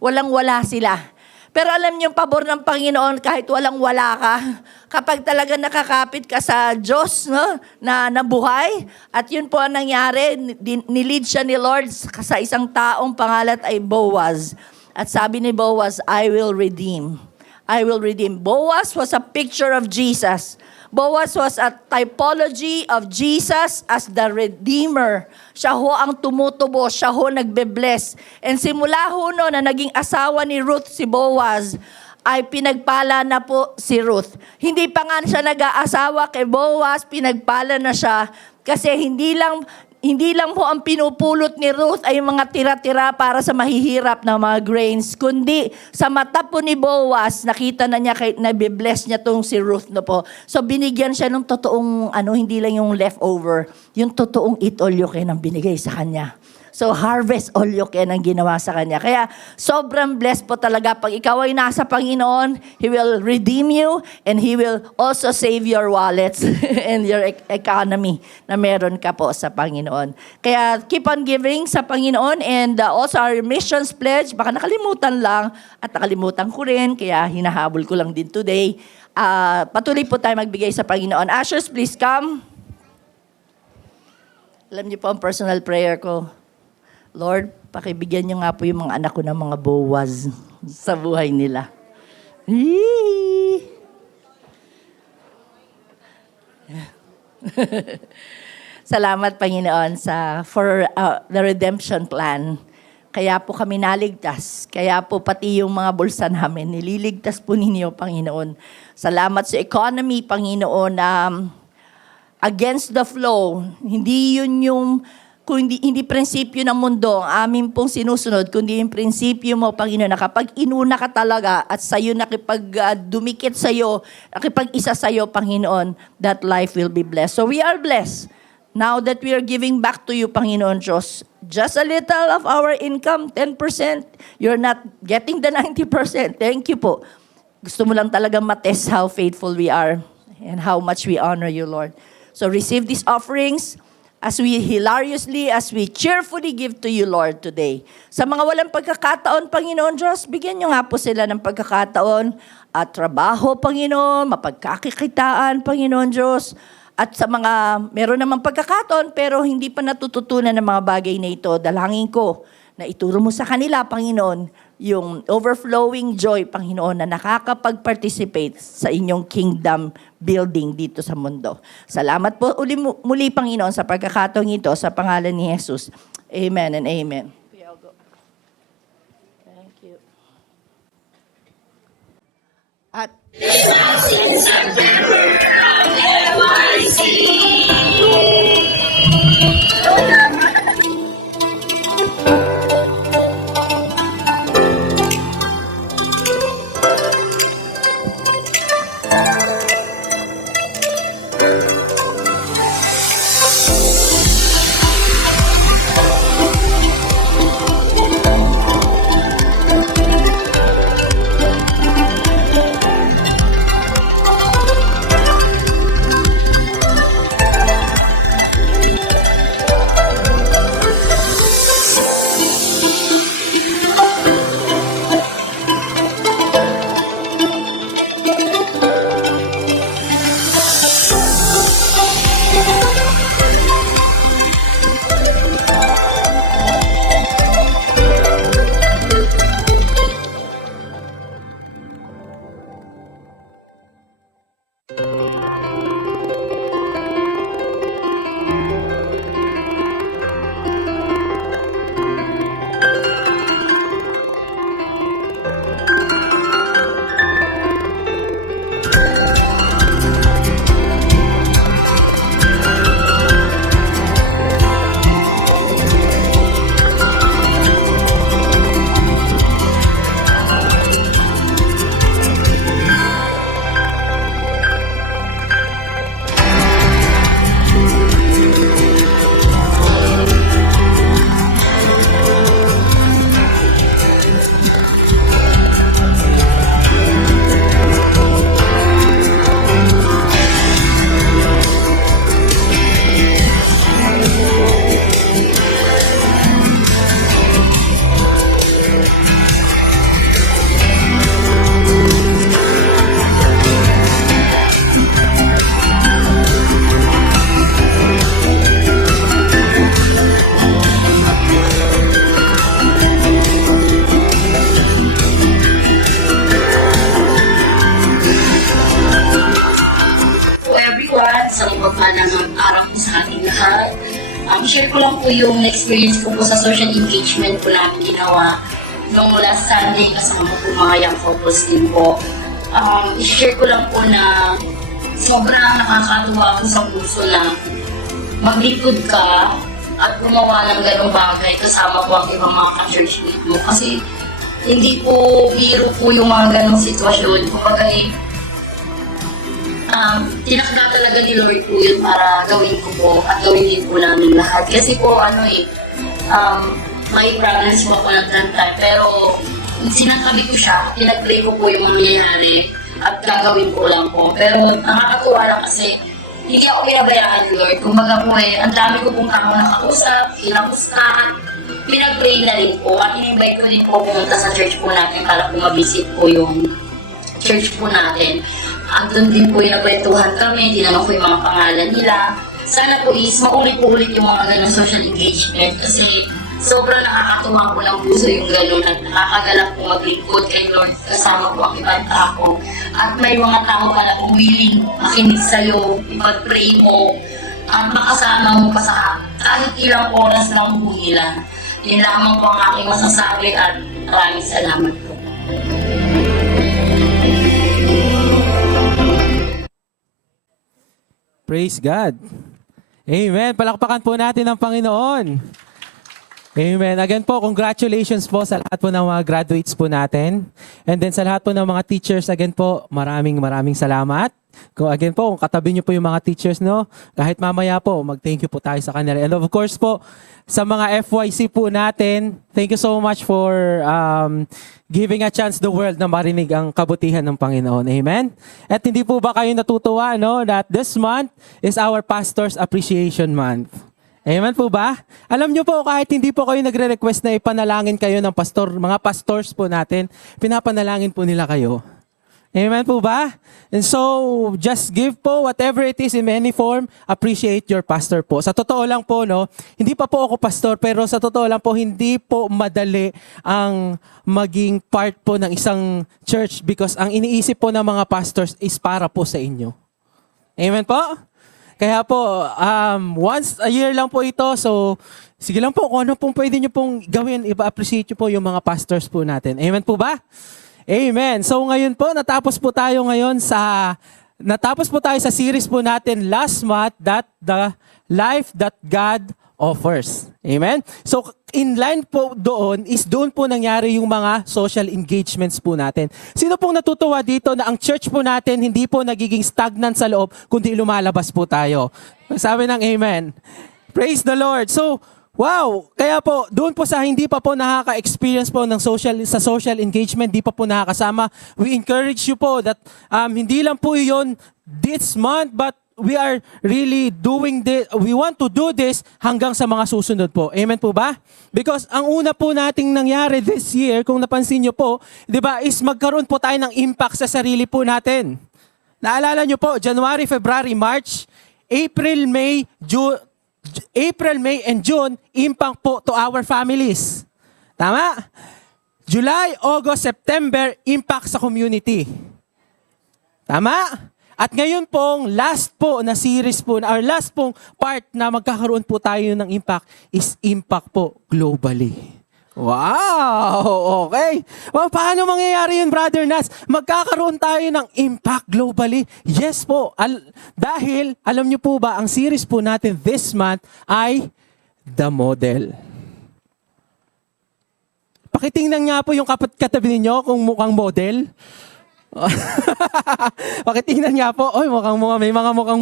Walang-wala sila. Pero alam niyo, yung pabor ng Panginoon, kahit walang-wala ka, kapag talaga nakakapit ka sa Diyos, na buhay, at yun po ang nangyari, nilid siya ni Lord sa isang taong pangalan ay Boaz. At sabi ni Boaz, I will redeem. I will redeem. Boaz was a picture of Jesus. Boaz was a typology of Jesus as the Redeemer. Siya ho ang tumutubo, siya ho nagbe-bless. And simula ho no, na naging asawa ni Ruth si Boaz, ay pinagpala na po si Ruth. Hindi pa nga siya nag-aasawa kay Boaz, pinagpala na siya kasi hindi lang po ang pinupulot ni Ruth ay mga tira-tira para sa mahihirap na mga grains, kundi sa mata po ni Boaz, nakita na niya, nabibless niya tong si Ruth na po. So binigyan siya ng totoong, hindi lang yung leftover, yung totoong eat all you can ang binigay sa kanya. So harvest all you can ang ginawa sa kanya. Kaya sobrang blessed po talaga. Pag ikaw ay nasa Panginoon, He will redeem you and He will also save your wallets and your economy na meron ka po sa Panginoon. Kaya keep on giving sa Panginoon and also our missions pledge. Baka nakalimutan lang at nakalimutan ko rin. Kaya hinahabol ko lang din today. Patuloy po tayo magbigay sa Panginoon. Ushers, please come. Alam niyo po ang personal prayer ko. Lord, pakibigyan niyo nga po yung mga anak ko ng mga Boaz sa buhay nila. Salamat, Panginoon, for the redemption plan. Kaya po kami naligtas. Kaya po pati yung mga bulsa namin, nililigtas po ninyo, Panginoon. Salamat sa economy, Panginoon, na against the flow. Hindi yun yung hindi prinsipyo ng mundo ang amin pong sinusunod, kundi yung prinsipyo mo, Panginoon, na kapag inuna ka talaga at sa'yo dumikit sa'yo, nakipag-isa sa'yo, Panginoon, that life will be blessed. So we are blessed. Now that we are giving back to you, Panginoon Diyos, just a little of our income, 10%, you're not getting the 90%. Thank you po. Gusto mo lang talaga matest how faithful we are. and how much we honor you, Lord. So receive these offerings as we hilariously, as we cheerfully give to you, Lord, today. Sa mga walang pagkakataon, Panginoon Diyos, bigyan nyo nga po sila ng pagkakataon at trabaho, Panginoon, mapagkakikitaan, Panginoon Diyos. At sa mga meron namang pagkakataon pero hindi pa natututunan ng mga bagay na ito, dalangin ko na ituro mo sa kanila, Panginoon, yung overflowing joy, Panginoon, na nakakapag-participate sa inyong kingdom building dito sa mundo. Salamat po muli, Panginoon, sa pagkakataong ito, sa pangalan ni Jesus. Amen and amen. Thank you. At mapagpalang araw po sa ating lahat. Share ko lang po yung experience ko po sa social engagement po namin ginawa noong last Sunday kasama po mga young couples din po. I-share ko lang po na sobrang nakakatuwa po sa puso na maglikod ka at gumawa ng ganong bagay kasama po ang ibang mga ka-churchmate mo. Kasi hindi po biro po yung mga ganong sitwasyon. Kapag tinakda talaga ni Lord po yun para gawin ko po at gawin din po namin lahat. Kasi po may problems po ako ng time pero sinakabi ko siya, pinag-play ko po yung mga nangyayari at gagawin ko lang po. Pero nakakatuwa lang kasi hindi ako pinabayaan ni Lord. Kumbaga po ang dami ko pong tao nakausap, kinamustahan, pinag-pray na rin po at in-invite ko din po pumunta sa church po natin para po ma-visit po yung church po natin. Doon din po yung nagkwentuhan kami, tinanong ko yung mga pangalan nila. Sana po maulit po ulit yung mga ganun social engagement kasi sobrang nakakatuwa po ng puso yung ganun at nakakagalak po maglingkod kay Lord kasama po ang ibang tao. At may mga tao ka na willing makinig sa'yo, ipag-pray mo, at makasama mo pa sa kahit ilang oras lang po nila. Yun lamang po ang aking masasabi at maraming salamat po. Praise God. Amen. Palakpakan po natin ang Panginoon. Amen. Again po, congratulations po sa lahat po ng mga graduates po natin. And then sa lahat po ng mga teachers, again po, maraming salamat. Kung again po, kung katabi niyo po yung mga teachers, no? Kahit mamaya po, mag-thank you po tayo sa kanila. And of course po, sa mga FYC po natin, thank you so much for giving a chance the world na marinig ang kabutihan ng Panginoon. Amen? At hindi po ba kayo natutuwa, no? That this month is our Pastor's Appreciation Month. Amen po ba? Alam nyo po, kahit hindi po kayo nagre-request na ipanalangin kayo ng pastor, mga pastors po natin, pinapanalangin po nila kayo. Amen po ba? And so, just give po whatever it is in any form, appreciate your pastor po. Sa totoo lang po, no, hindi pa po ako pastor, pero sa totoo lang po, hindi po madali ang maging part po ng isang church because ang iniisip po ng mga pastors is para po sa inyo. Amen po? Kaya po, once a year lang po ito, so sige lang po kung ano pong pwede nyo pong gawin, ipa-appreciate nyo po yung mga pastors po natin. Amen po ba? Amen. So ngayon po, natapos po tayo sa series po natin last month, that the life that God offers. Amen? So in line po doon po nangyari yung mga social engagements po natin. Sino pong natutuwa dito na ang church po natin hindi po nagiging stagnant sa loob, kundi lumalabas po tayo? Sabi ng amen. Praise the Lord. So, wow! Kaya po, doon po sa hindi pa po nakaka-experience po ng social engagement, hindi pa po nakakasama, we encourage you po that hindi lang po yun this month, but we are really doing this, we want to do this hanggang sa mga susunod po. Amen po ba? Because ang una po nating nangyari this year, kung napansin nyo po, di ba, is magkaroon po tayo ng impact sa sarili po natin. Naalala nyo po, January, February, March, April, May, and June, impact po to our families. Tama? July, August, September, impact sa community. Tama? At ngayon pong last po na series po, or last pong part na magkakaroon po tayo ng impact is impact po globally. Wow! Okay. Well, paano mangyayari yun, Brother Nas? Magkakaroon tayo ng impact globally? Yes po. Dahil, alam niyo po ba, ang series po natin this month ay The Model. Pakitingnan nga po yung katabi ninyo kung mukhang model. Pakitingnan nga po, may mga mukhang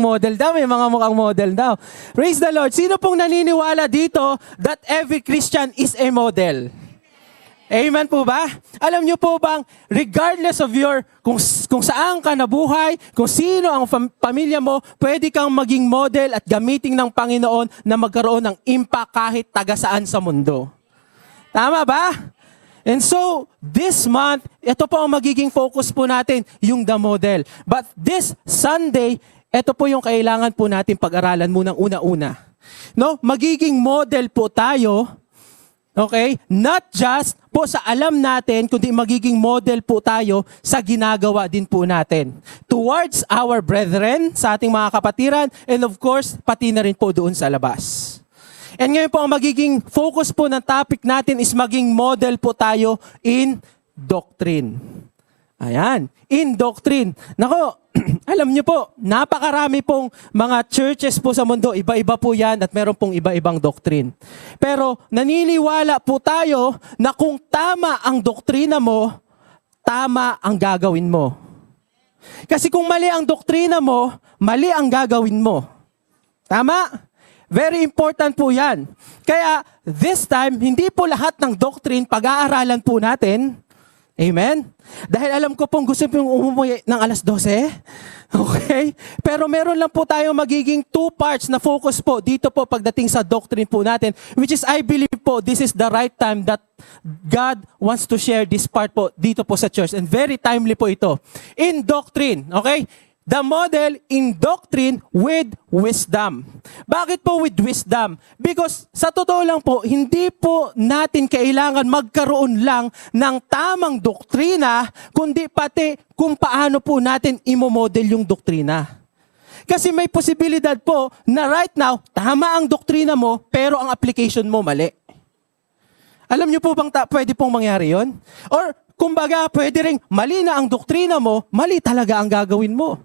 model daw. Praise the Lord. Sino pong naniniwala dito that every Christian is a model? Amen po ba? Alam niyo po bang regardless of kung saan ka nabuhay, kung sino ang pamilya mo, pwede kang maging model at gamitin ng Panginoon na magkaroon ng impact kahit taga saan sa mundo. Tama ba? And so, this month, ito po ang magiging focus po natin, yung The Model. But this Sunday, ito po yung kailangan po natin pag-aralan munang una-una. No? Magiging model po tayo, okay? Not just po sa alam natin, kundi magiging model po tayo sa ginagawa din po natin. Towards our brethren, sa ating mga kapatiran, and of course, pati na rin po doon sa labas. And ngayon po ang magiging focus po ng topic natin is maging model po tayo in doctrine. Ayan, in doctrine. Nako, alam niyo po, napakarami pong mga churches po sa mundo, iba-iba po yan at meron pong iba-ibang doctrine. Pero naniniwala po tayo na kung tama ang doktrina mo, tama ang gagawin mo. Kasi kung mali ang doktrina mo, mali ang gagawin mo. Tama? Very important po yan. Kaya this time, hindi po lahat ng doctrine pag-aaralan po natin. Amen? Dahil alam ko pong gusto pong umuwi ng alas 12. Okay? Pero meron lang po tayo magiging 2 parts na focus po dito po pagdating sa doctrine po natin. Which is, I believe po, this is the right time that God wants to share this part po dito po sa church. And very timely po ito. In doctrine, okay? The model in doctrine with wisdom. Bakit po with wisdom? Because sa totoo lang po, hindi po natin kailangan magkaroon lang ng tamang doktrina, kundi pati kung paano po natin imomodel yung doktrina. Kasi may posibilidad po na right now, tama ang doktrina mo, pero ang application mo mali. Alam niyo po bang pwede pong mangyari yon? Or kumbaga, pwede ring mali na ang doktrina mo, mali talaga ang gagawin mo.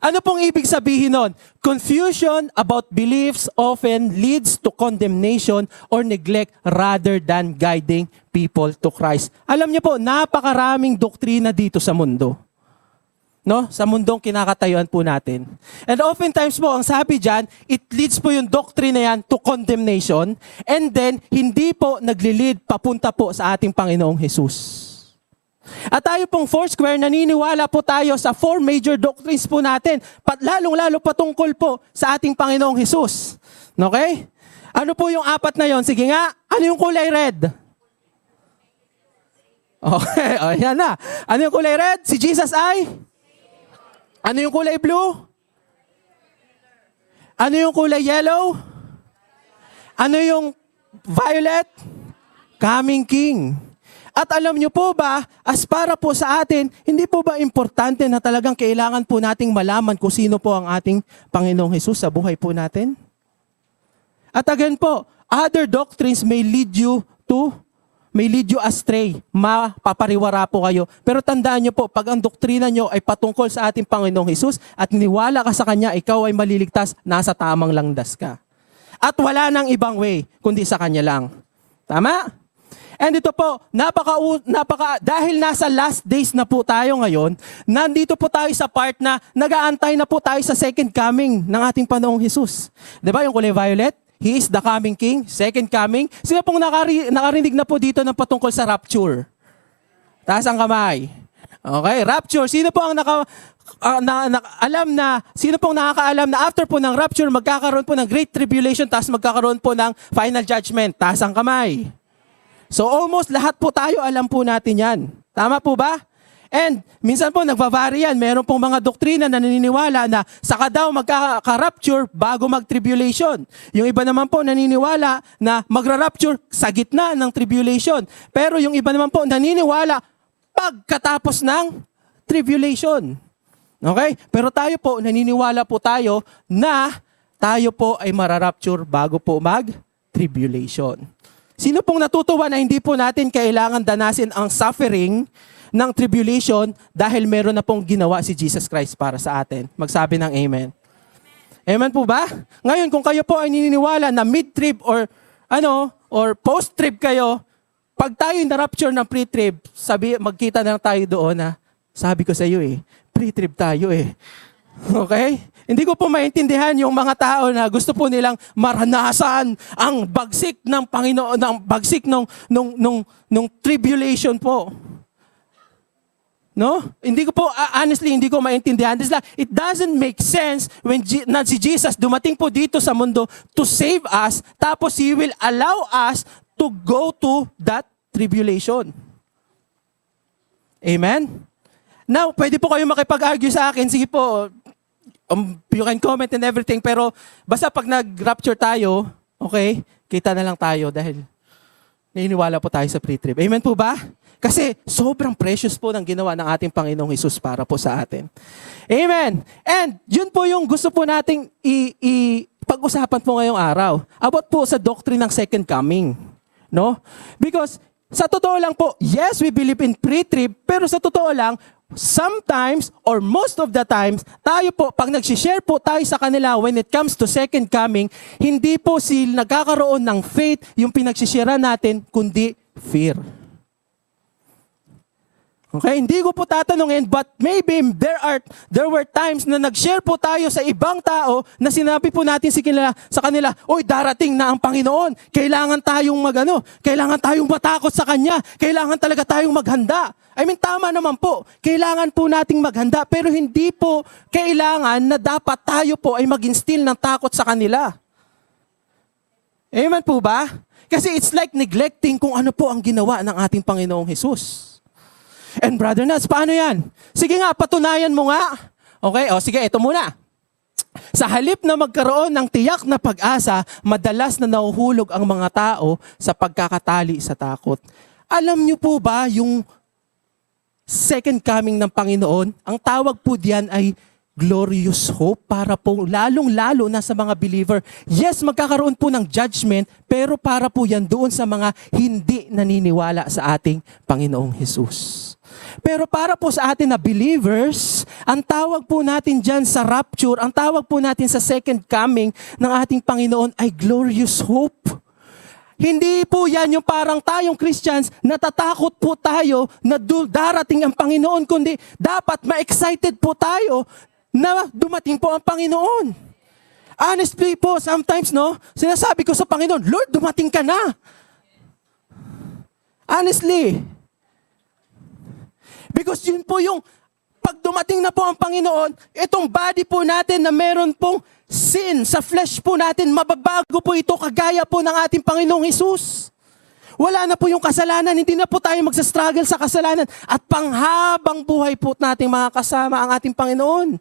Ano pong ibig sabihin nun? Confusion about beliefs often leads to condemnation or neglect rather than guiding people to Christ. Alam niyo po, napakaraming doktrina dito sa mundo. no? Sa mundong kinakatayuan po natin. And oftentimes po, ang sabi dyan, it leads po yung doctrine na yan to condemnation, and then hindi po nagli-lead papunta po sa ating Panginoong Jesus. At tayo pong Foursquare, naniniwala po tayo sa 4 major doctrines po natin, lalong-lalo patungkol po sa ating Panginoong Jesus. Okay? Ano po yung 4 na yon? Sige nga, ano yung kulay red? Okay, o yan na. Ano yung kulay red? Si Jesus ay? Ano yung kulay blue? Ano yung kulay yellow? Ano yung violet? Coming King. At alam nyo po ba, as para po sa atin, hindi po ba importante na talagang kailangan po nating malaman kung sino po ang ating Panginoong Hesus sa buhay po natin? At again po, other doctrines may lead you astray. Mapapariwara po kayo. Pero tandaan nyo po, pag ang doktrina nyo ay patungkol sa ating Panginoong Hesus at niwala ka sa Kanya, ikaw ay maliligtas, nasa tamang landas ka. At wala nang ibang way, kundi sa Kanya lang. Tama? And ito po, dahil nasa last days na po tayo ngayon, nandito po tayo sa part na nag-aantay na po tayo sa second coming ng ating Panginoong Hesus. Diba yung kulay violet? He is the coming King, second coming. Sino pong nakarinig na po dito ng patungkol sa rapture? Taas ang kamay. Okay, rapture. Sino po ang sino pong nakakaalam na after po ng rapture, magkakaroon po ng great tribulation, tapos magkakaroon po ng final judgment? Taas ang kamay. So almost lahat po tayo alam po natin yan. Tama po ba? And minsan po nagva-vary yan. Meron pong mga doktrina na naniniwala na saka daw magka-rapture bago mag-tribulation. Yung iba naman po naniniwala na magra-rapture sa gitna ng tribulation. Pero yung iba naman po naniniwala pagkatapos ng tribulation. Okay? Pero tayo po, naniniwala po tayo na tayo po ay mararapture bago po mag-tribulation. Sino pong natutuwa na hindi po natin kailangan danasin ang suffering ng tribulation dahil meron na pong ginawa si Jesus Christ para sa atin? Magsabi ng amen. Amen po ba? Ngayon, kung kayo po ay naniniwala na mid-trib or post-trib kayo, pag tayo na-rapture ng pre-trib, magkita na lang tayo doon na, sabi ko sa iyo pre-trib tayo Okay? Hindi ko po maintindihan yung mga tao na gusto po nilang maranasan ang bagsik ng Panginoon, ng bagsik nung tribulation po. No? Hindi ko po, honestly, hindi ko maintindihan. It doesn't make sense when si Jesus dumating po dito sa mundo to save us, tapos He will allow us to go to that tribulation. Amen? Now, pwede po kayo makipag-argue sa akin. Sige po, you can comment and everything, pero basta pag nag-rapture tayo, okay, kita na lang tayo dahil naniniwala po tayo sa pre-trib. Amen po ba? Kasi sobrang precious po ng ginawa ng ating Panginoong Hesus para po sa atin. Amen. And yun po yung gusto po nating pag-usapan po ngayong araw. About po sa doctrine ng second coming. No? Because sa totoo lang po, yes, we believe in pre-trib, pero sa totoo lang, sometimes or most of the times, tayo po, pag nag-share po tayo sa kanila when it comes to second coming, hindi po sila nagkakaroon ng faith yung pinag-share natin, kundi fear. Okay, hindi ko po tatanungin, but maybe there were times na nag-share po tayo sa ibang tao na sinabi po natin sa kanila, oy, darating na ang Panginoon. Kailangan tayong matakot sa Kanya. Kailangan talaga tayong maghanda. I mean, tama naman po. Kailangan po nating maghanda, pero hindi po kailangan na dapat tayo po ay mag-instill ng takot sa kanila. Amen po ba? Kasi it's like neglecting kung ano po ang ginawa ng ating Panginoong Hesus. And Brother Nats, paano yan? Sige nga, patunayan mo nga. Okay, sige, ito muna. Sa halip na magkaroon ng tiyak na pag-asa, madalas na nahuhulog ang mga tao sa pagkakatali sa takot. Alam niyo po ba yung second coming ng Panginoon, ang tawag po diyan ay glorious hope para po lalong-lalo na sa mga believer. Yes, magkakaroon po ng judgment, pero para po yan doon sa mga hindi naniniwala sa ating Panginoong Hesus. Pero para po sa atin na believers, ang tawag po natin dyan sa rapture, ang tawag po natin sa second coming ng ating Panginoon ay glorious hope. Hindi po yan yung parang tayong Christians, natatakot po tayo na darating ang Panginoon, kundi dapat ma-excited po tayo na dumating po ang Panginoon. Honestly po, sometimes, no, sinasabi ko sa Panginoon, Lord, dumating ka na. Honestly. Because yun po yung, pag dumating na po ang Panginoon, itong body po natin na meron pong sin sa flesh po natin, mababago po ito kagaya po ng ating Panginoong Hesus. Wala na po yung kasalanan, hindi na po tayo magsastruggle sa kasalanan at panghabang buhay po nating mga kasama ang ating Panginoon.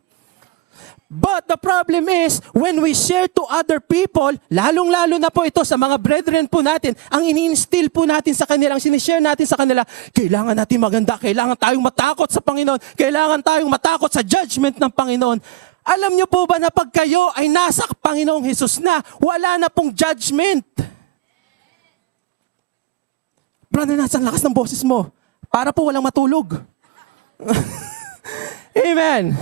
But the problem is, when we share to other people, lalong-lalo na po ito sa mga brethren po natin, ang ini-instill po natin sa kanila, ang sinishare natin sa kanila, kailangan natin maganda, kailangan tayong matakot sa Panginoon, kailangan tayong matakot sa judgment ng Panginoon. Alam niyo po ba na pag kayo ay nasa Panginoong Hesus na, wala na pong judgment? Brother, nasa lakas ng boses mo. Para po walang matulog. Amen.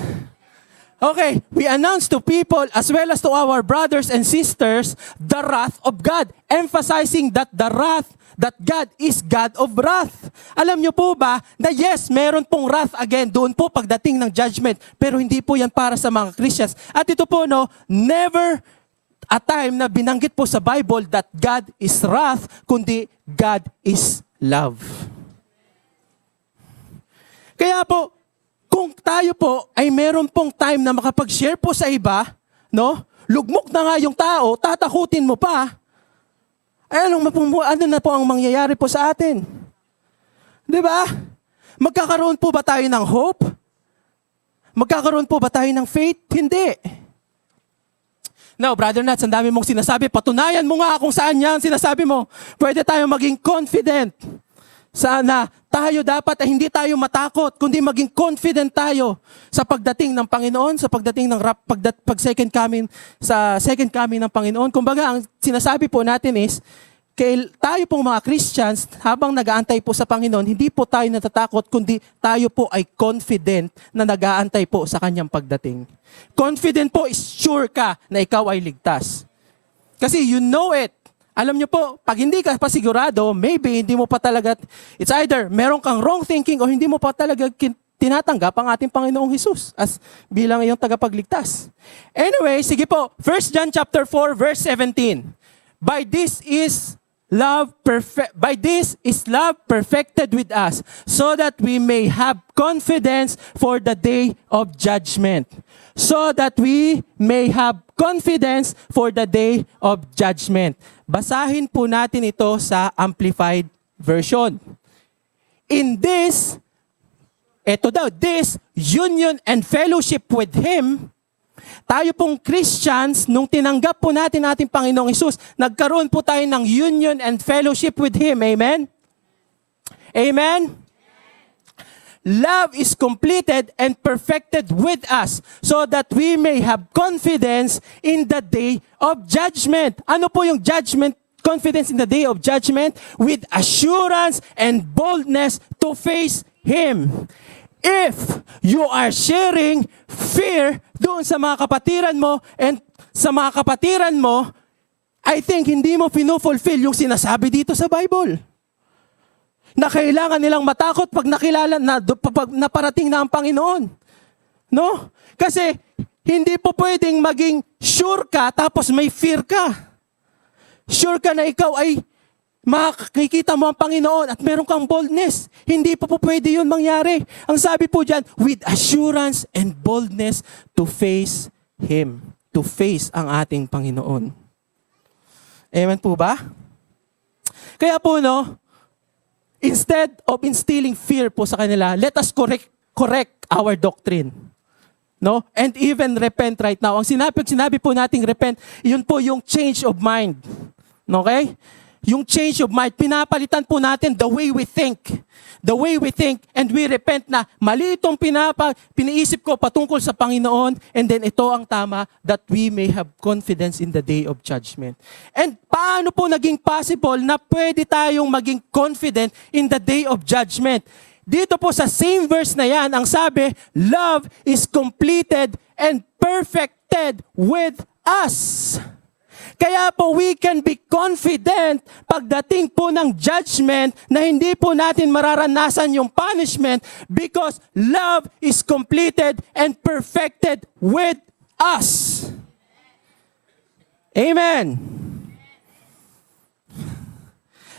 Okay, we announce to people as well as to our brothers and sisters the wrath of God, emphasizing that that God is God of wrath. Alam niyo po ba na yes, meron pong wrath again doon po pagdating ng judgment, pero hindi po yan para sa mga Christians. At ito po, no, never a time na binanggit po sa Bible that God is wrath, kundi God is love. Kaya po, kung tayo po ay meron pong time na makapag-share po sa iba, no? Lugmok na nga yung tao, tatakutin mo pa. Ay, ano na po ang mangyayari po sa atin? Di ba? Magkakaroon po ba tayo ng hope? Magkakaroon po ba tayo ng faith? Hindi. Now, Brother Nats, ang dami mong sinasabi. Patunayan mo nga kung saan yan sinasabi mo. Pwede tayo maging confident. Sana tayo dapat ay hindi tayo matakot, kundi maging confident tayo sa pagdating ng Panginoon, sa pagdating ng pag second coming, sa second coming ng Panginoon. Kumbaga, ang sinasabi po natin is, tayo pong mga Christians, habang nag-aantay po sa Panginoon, hindi po tayo natatakot, kundi tayo po ay confident na nag-aantay po sa kanyang pagdating. Confident po is sure ka na ikaw ay ligtas. Kasi you know it. Alam niyo po, pag hindi ka pa sigurado, maybe hindi mo pa talaga, it's either meron kang wrong thinking o hindi mo pa talaga tinatanggap ang ating Panginoong Hesus as bilang iyong tagapagligtas. Anyway, sige po, 1 John chapter 4 verse 17. By this is love perfected with us, so that we may have confidence for the day of judgment. So that we may have confidence for the day of judgment. Basahin po natin ito sa Amplified Version. In this, this union and fellowship with Him, tayo pong Christians, nung tinanggap po natin ating Panginoong Hesus, nagkaroon po tayo ng union and fellowship with Him. Amen? Amen? Love is completed and perfected with us so that we may have confidence in the day of judgment. Ano po yung judgment? Confidence in the day of judgment with assurance and boldness to face Him. If you are sharing fear doon sa mga kapatiran mo and sa mga kapatiran mo, I think hindi mo pinufulfill yung sinasabi dito sa Bible. Na kailangan nilang matakot pag nakilala na pag naparating na ang Panginoon. No? Kasi hindi po pwedeng maging sure ka tapos may fear ka. Sure ka na ikaw ay makikita mo ang Panginoon at meron kang boldness. Hindi po pwede yun mangyari. Ang sabi po dyan, with assurance and boldness to face Him. To face ang ating Panginoon. Amen po ba? Kaya po, no, instead of instilling fear po sa kanila, let us correct our doctrine. No? And even repent right now. Ang sinabi po nating repent, yun po yung change of mind. Okay? Yung change of mind, pinapalitan po natin the way we think. The way we think and we repent na mali itong piniisip ko patungkol sa Panginoon, and then ito ang tama, that we may have confidence in the day of judgment. And paano po naging possible na pwede tayong maging confident in the day of judgment? Dito po sa same verse na yan, ang sabi, love is completed and perfected with us. Kaya po we can be confident pagdating po ng judgment na hindi po natin mararanasan yung punishment because love is completed and perfected with us. Amen.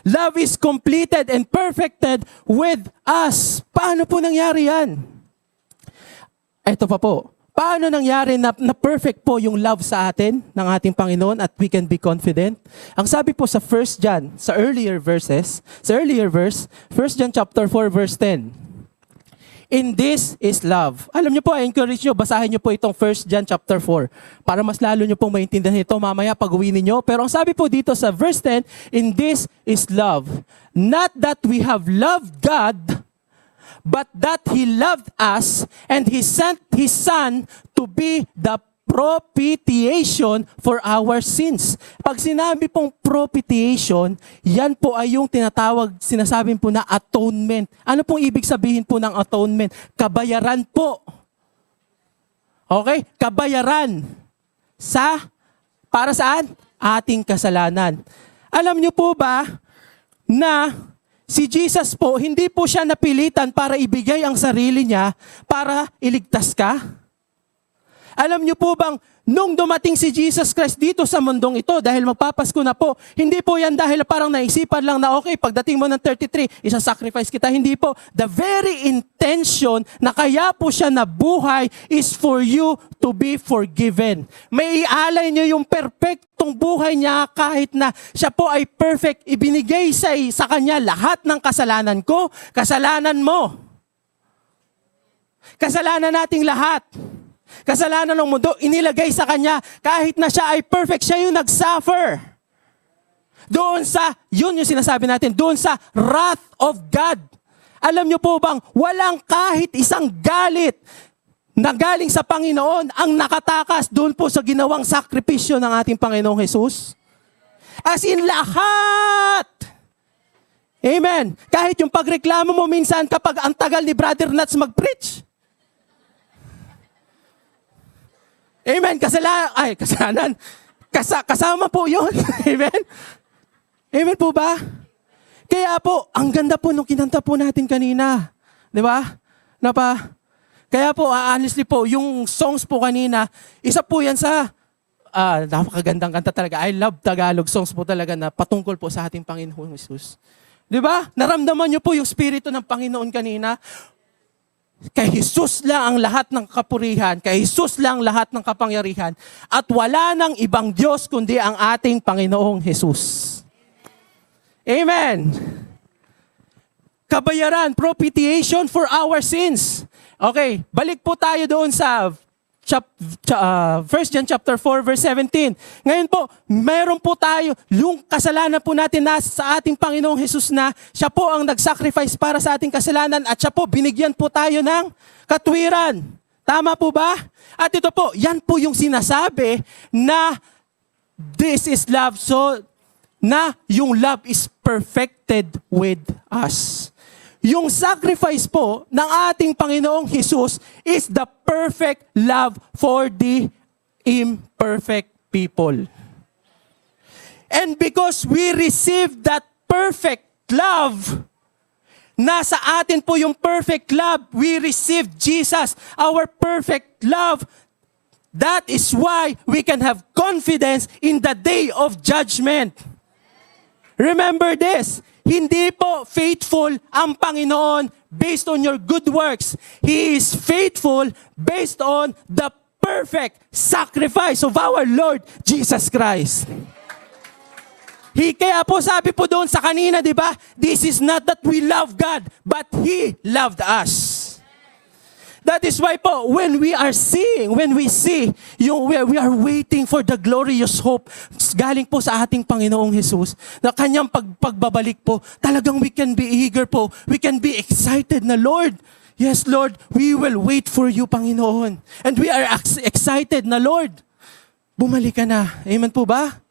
Love is completed and perfected with us. Paano po nangyari yan? Ito pa po. Paano nangyari na perfect po yung love sa atin ng ating Panginoon at we can be confident? Ang sabi po sa 1 John, sa earlier verse, 1 John chapter 4 verse 10. In this is love. Alam niyo po, I encourage niyo, basahin niyo po itong 1 John chapter 4 para mas lalo niyo pong maintindihan ito mamaya pag-uwi ninyo. Pero ang sabi po dito sa verse 10, in this is love. Not that we have loved God, but that He loved us and He sent His Son to be the propitiation for our sins. Pag sinabi pong propitiation, yan po ay yung sinasabi po na atonement. Ano pong ibig sabihin po ng atonement? Kabayaran po. Okay? Kabayaran. Para saan? Ating kasalanan. Alam niyo po ba na si Jesus po, hindi po siya napilitan para ibigay ang sarili niya para iligtas ka? Alam niyo po bang, nung dumating si Jesus Christ dito sa mundong ito, dahil magpapasko na po, hindi po yan dahil parang naisipan lang na okay, pagdating mo ng 33, isa-sacrifice kita. Hindi po. The very intention na kaya po siya nabuhay is for you to be forgiven. May ialay niyo yung perfectong buhay niya kahit na siya po ay perfect. Ibinigay sa kanya lahat ng kasalanan ko, kasalanan mo. Kasalanan nating lahat. Kasalanan ng mundo, inilagay sa kanya. Kahit na siya ay perfect, siya yung nag-suffer. Doon sa, yun yung sinasabi natin, doon sa wrath of God. Alam niyo po bang, walang kahit isang galit na galing sa Panginoon ang nakatakas doon po sa ginawang sakripisyo ng ating Panginoong Jesus? As in lahat. Amen. Kahit yung pagreklamo mo minsan kapag ang tagal ni Brother Nats mag-preach. Amen. Kasalanan. Kasama po yun. Amen. Amen po ba? Kaya po, ang ganda po nung kinanta po natin kanina. Di ba? Kaya po, honestly po, yung songs po kanina, isa po yan sa, napakagandang kanta talaga. I love Tagalog songs po talaga na patungkol po sa ating Panginoon Jesus. Di ba? Naramdaman niyo po yung Espiritu ng Panginoon kanina. Kay Jesus lang ang lahat ng kapurihan, kay Jesus lang lahat ng kapangyarihan, at wala nang ibang Diyos kundi ang ating Panginoong Jesus. Amen. Kabayaran, propitiation for our sins. Okay, balik po tayo doon sa 1 John chapter 4 verse 17. Ngayon po, mayroon po tayo yung kasalanan po natin na sa ating Panginoong Jesus na siya po ang nag-sacrifice para sa ating kasalanan at siya po binigyan po tayo ng katwiran. Tama po ba? At ito po, yan po yung sinasabi na this is love. So, na yung love is perfected with us. Yung sacrifice po ng ating Panginoong Jesus is the perfect love for the imperfect people. And because we receive that perfect love, nasa atin po yung perfect love, we receive Jesus, our perfect love. That is why we can have confidence in the day of judgment. Remember this. Hindi po faithful ang Panginoon based on your good works. He is faithful based on the perfect sacrifice of our Lord Jesus Christ. Kaya po sabi po doon sa kanina, di ba? This is not that we love God, but He loved us. That is why po, when we see, we are waiting for the glorious hope galing po sa ating Panginoong Jesus, na kanyang pagbabalik po, talagang we can be eager po, we can be excited na, Lord, yes Lord, we will wait for you, Panginoon. And we are excited na, Lord, bumalik ka na. Amen po ba?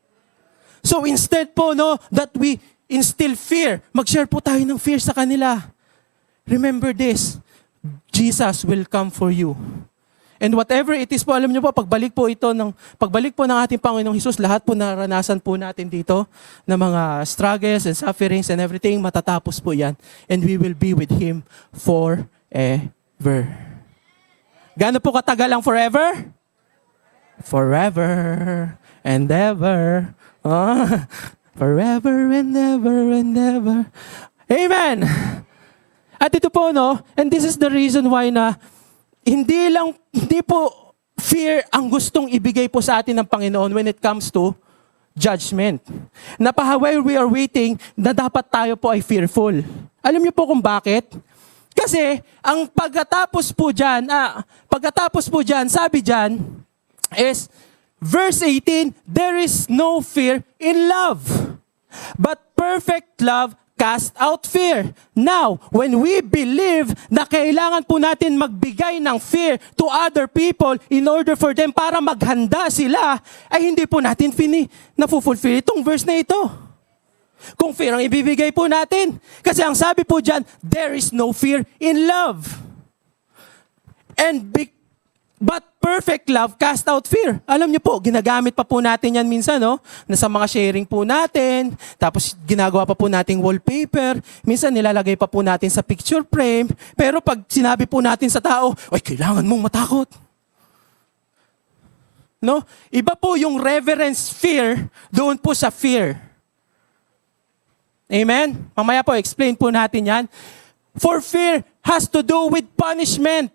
So instead po, that we instill fear, mag-share po tayo ng fear sa kanila. Remember this, Jesus will come for you. And whatever it is po, alam niyo po, pagbalik po ng ating Panginoong Hesus, lahat po naranasan po natin dito na mga struggles and sufferings and everything, matatapos po yan. And we will be with Him forever. Gaano po katagal ang forever? Forever and ever. Forever and ever and ever. Amen! At ito po, no, and this is the reason why na hindi po fear ang gustong ibigay po sa atin ng Panginoon when it comes to judgment. While we are waiting, na dapat tayo po ay fearful. Alam niyo po kung bakit? Kasi ang pagkatapos po dyan, sabi dyan, is verse 18, there is no fear in love, but perfect love cast out fear. Now, when we believe na kailangan po natin magbigay ng fear to other people in order for them para maghanda sila, ay hindi po natin na-fulfill itong verse na ito. Kung fear ang ibibigay po natin. Kasi ang sabi po dyan, there is no fear in love. But perfect love cast out fear. Alam niyo po, ginagamit pa po natin yan minsan, no? Na sa mga sharing po natin, tapos ginagawa pa po nating wallpaper, minsan nilalagay pa po natin sa picture frame, pero pag sinabi po natin sa tao, ay, kailangan mong matakot. No? Iba po yung reverence fear doon po sa fear. Amen? Mamaya po, explain po natin yan. For fear has to do with punishment.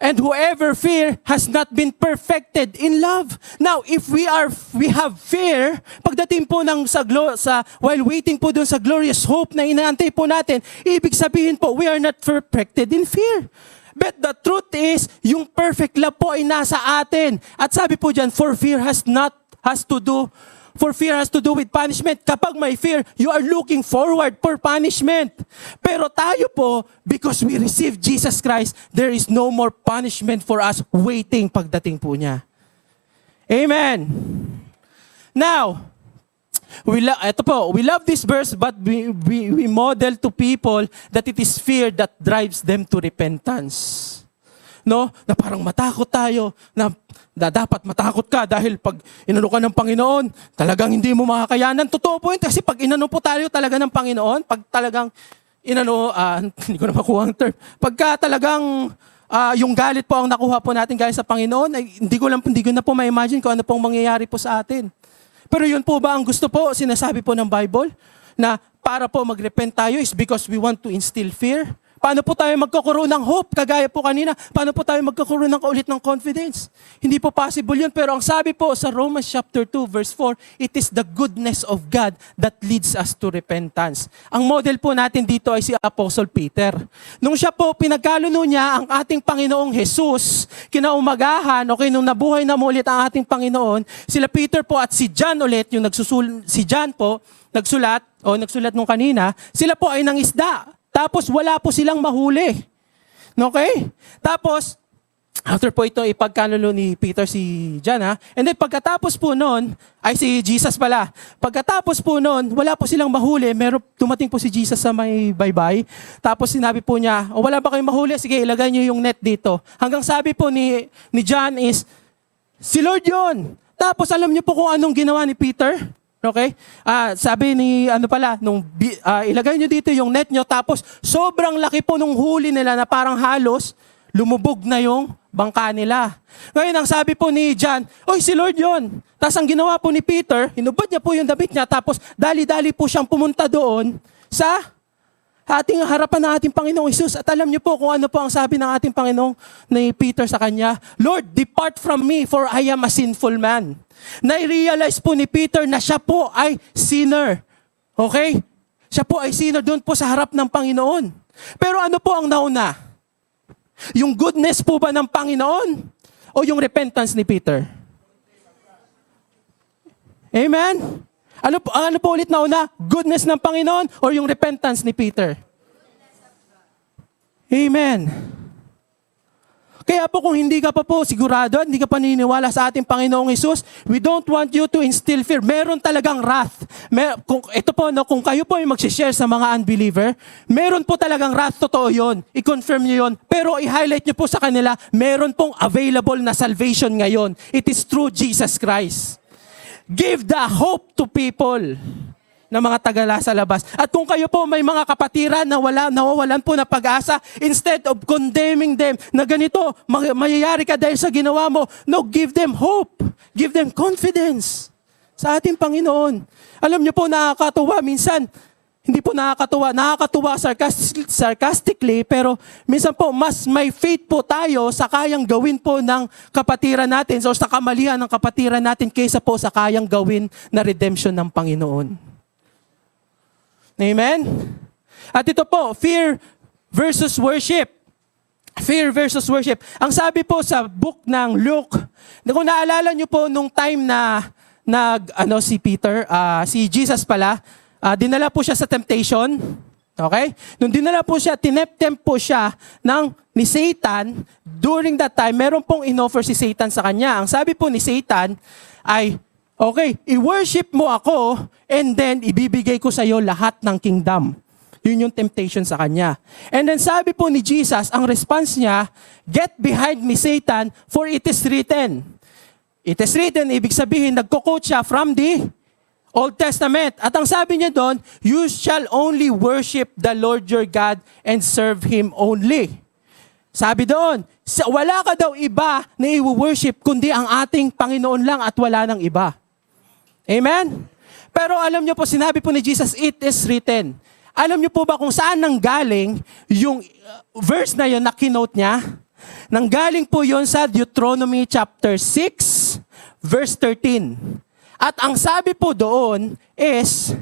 And whoever fear has not been perfected in love. Now, if we have fear, pagdating po while waiting po dun sa glorious hope na inaantay po natin, ibig sabihin po, we are not perfected in fear. But the truth is, yung perfect love po ay nasa atin. At sabi po dyan, for fear has to do with punishment. Kapag may fear, you are looking forward for punishment. Pero tayo po, because we receive Jesus Christ, there is no more punishment for us waiting pagdating po niya. Amen. Now, we love this verse, but we model to people that it is fear that drives them to repentance. No? Na parang matakot tayo, na dapat matakot ka dahil pag inano ka ng Panginoon, talagang hindi mo makakayanan. Totoo po yun, kasi pag inano po tayo talaga ng Panginoon, pag talagang hindi ko na makuha ang term, pagka talagang yung galit po ang nakuha po natin guys sa Panginoon, ay hindi ko na po ma-imagine kung ano pong mangyayari po sa atin. Pero yun po ba ang gusto po, sinasabi po ng Bible, na para po mag-repent tayo is because we want to instill fear? Paano po tayo magkakaroon ng hope? Kagaya po kanina, paano po tayo magkakaroon ng kaulit ng confidence? Hindi po possible yun. Pero ang sabi po sa Romans chapter 2 verse 4, it is the goodness of God that leads us to repentance. Ang model po natin dito ay si Apostle Peter. Nung siya po pinagkaluno niya ang ating Panginoong Jesus, kinaumagahan, nung nabuhay na ulit ang ating Panginoon, sila Peter po at si John ulit, si John po, nagsulat nung kanina, sila po ay nangisda. Tapos wala po silang mahuli. Okay? Tapos, after po ito, ipagkanulo ni Peter si John, ha? And then pagkatapos po noon, ay si Jesus pala. Pagkatapos po noon, wala po silang mahuli. Dumating po si Jesus sa may baybay. Tapos sinabi po niya, wala ba kayong mahuli? Sige, ilagay niyo yung net dito. Hanggang sabi po ni John is, si Lord yun. Tapos alam niyo po kung anong ginawa ni Peter? Okay? Sabi ni ilagay nyo dito yung net nyo, tapos sobrang laki po nung huli nila na parang halos lumubog na yung bangka nila. Ngayon, ang sabi po ni John, oy, si Lord yon. Tapos ang ginawa po ni Peter, hinubad niya po yung damit niya, tapos dali-dali po siyang pumunta doon sa harapan ng ating Panginoong Hesus. At alam niyo po kung ano po ang sabi ng ating Panginoong ni Peter sa kanya, Lord, depart from me, for I am a sinful man. Na-realize po ni Peter na siya po ay sinner. Okay? Siya po ay sinner doon po sa harap ng Panginoon. Pero ano po ang nauna? Yung goodness po ba ng Panginoon o yung repentance ni Peter? Amen? Ano po ulit nauna? Goodness ng Panginoon or yung repentance ni Peter? Amen. Kaya po kung hindi ka pa po sigurado, hindi ka paniniwala sa ating Panginoong Hesus, we don't want you to instill fear. Meron talagang wrath. Ito po, no, kung kayo po ay mag-share sa mga unbeliever, meron po talagang wrath, totoo yun. I-confirm nyo yun. Pero i-highlight nyo po sa kanila, meron pong available na salvation ngayon. It is through Jesus Christ. Give the hope to people na mga tagala sa labas. At kung kayo po may mga kapatiran na nawawalan po na pag-asa, instead of condemning them na ganito, mayayari ka dahil sa ginawa mo, no, give them hope. Give them confidence sa ating Panginoon. Alam niyo po, nakakatuwa minsan, hindi po nakakatuwa sarcastically, pero minsan po, mas may faith po tayo sa kayang gawin po ng kapatiran natin o sa kamalian ng kapatiran natin kaysa po sa kayang gawin na redemption ng Panginoon. Amen? At ito po, fear versus worship. Fear versus worship. Ang sabi po sa book ng Luke, kung naalala nyo po nung time na si Peter, si Jesus pala, dinala po siya sa temptation. Okay? Nung dinala po siya, tintempt po siya ni Satan. During that time, meron pong inoffer si Satan sa kanya. Ang sabi po ni Satan ay, okay, i-worship mo ako and then ibibigay ko sa iyo lahat ng kingdom. Yun yung temptation sa kanya. And then sabi po ni Jesus, ang response niya, get behind me, Satan, for it is written. It is written, ibig sabihin, nagko-quote siya from the Old Testament. At ang sabi niya doon, you shall only worship the Lord your God and serve Him only. Sabi doon, wala ka daw iba na i-worship kundi ang ating Panginoon lang at wala nang iba. Amen? Pero alam niyo po, sinabi po ni Jesus, it is written. Alam niyo po ba kung saan nanggaling yung verse na yun na kinote niya? Nanggaling po yun sa Deuteronomy chapter 6, verse 13. At ang sabi po doon is,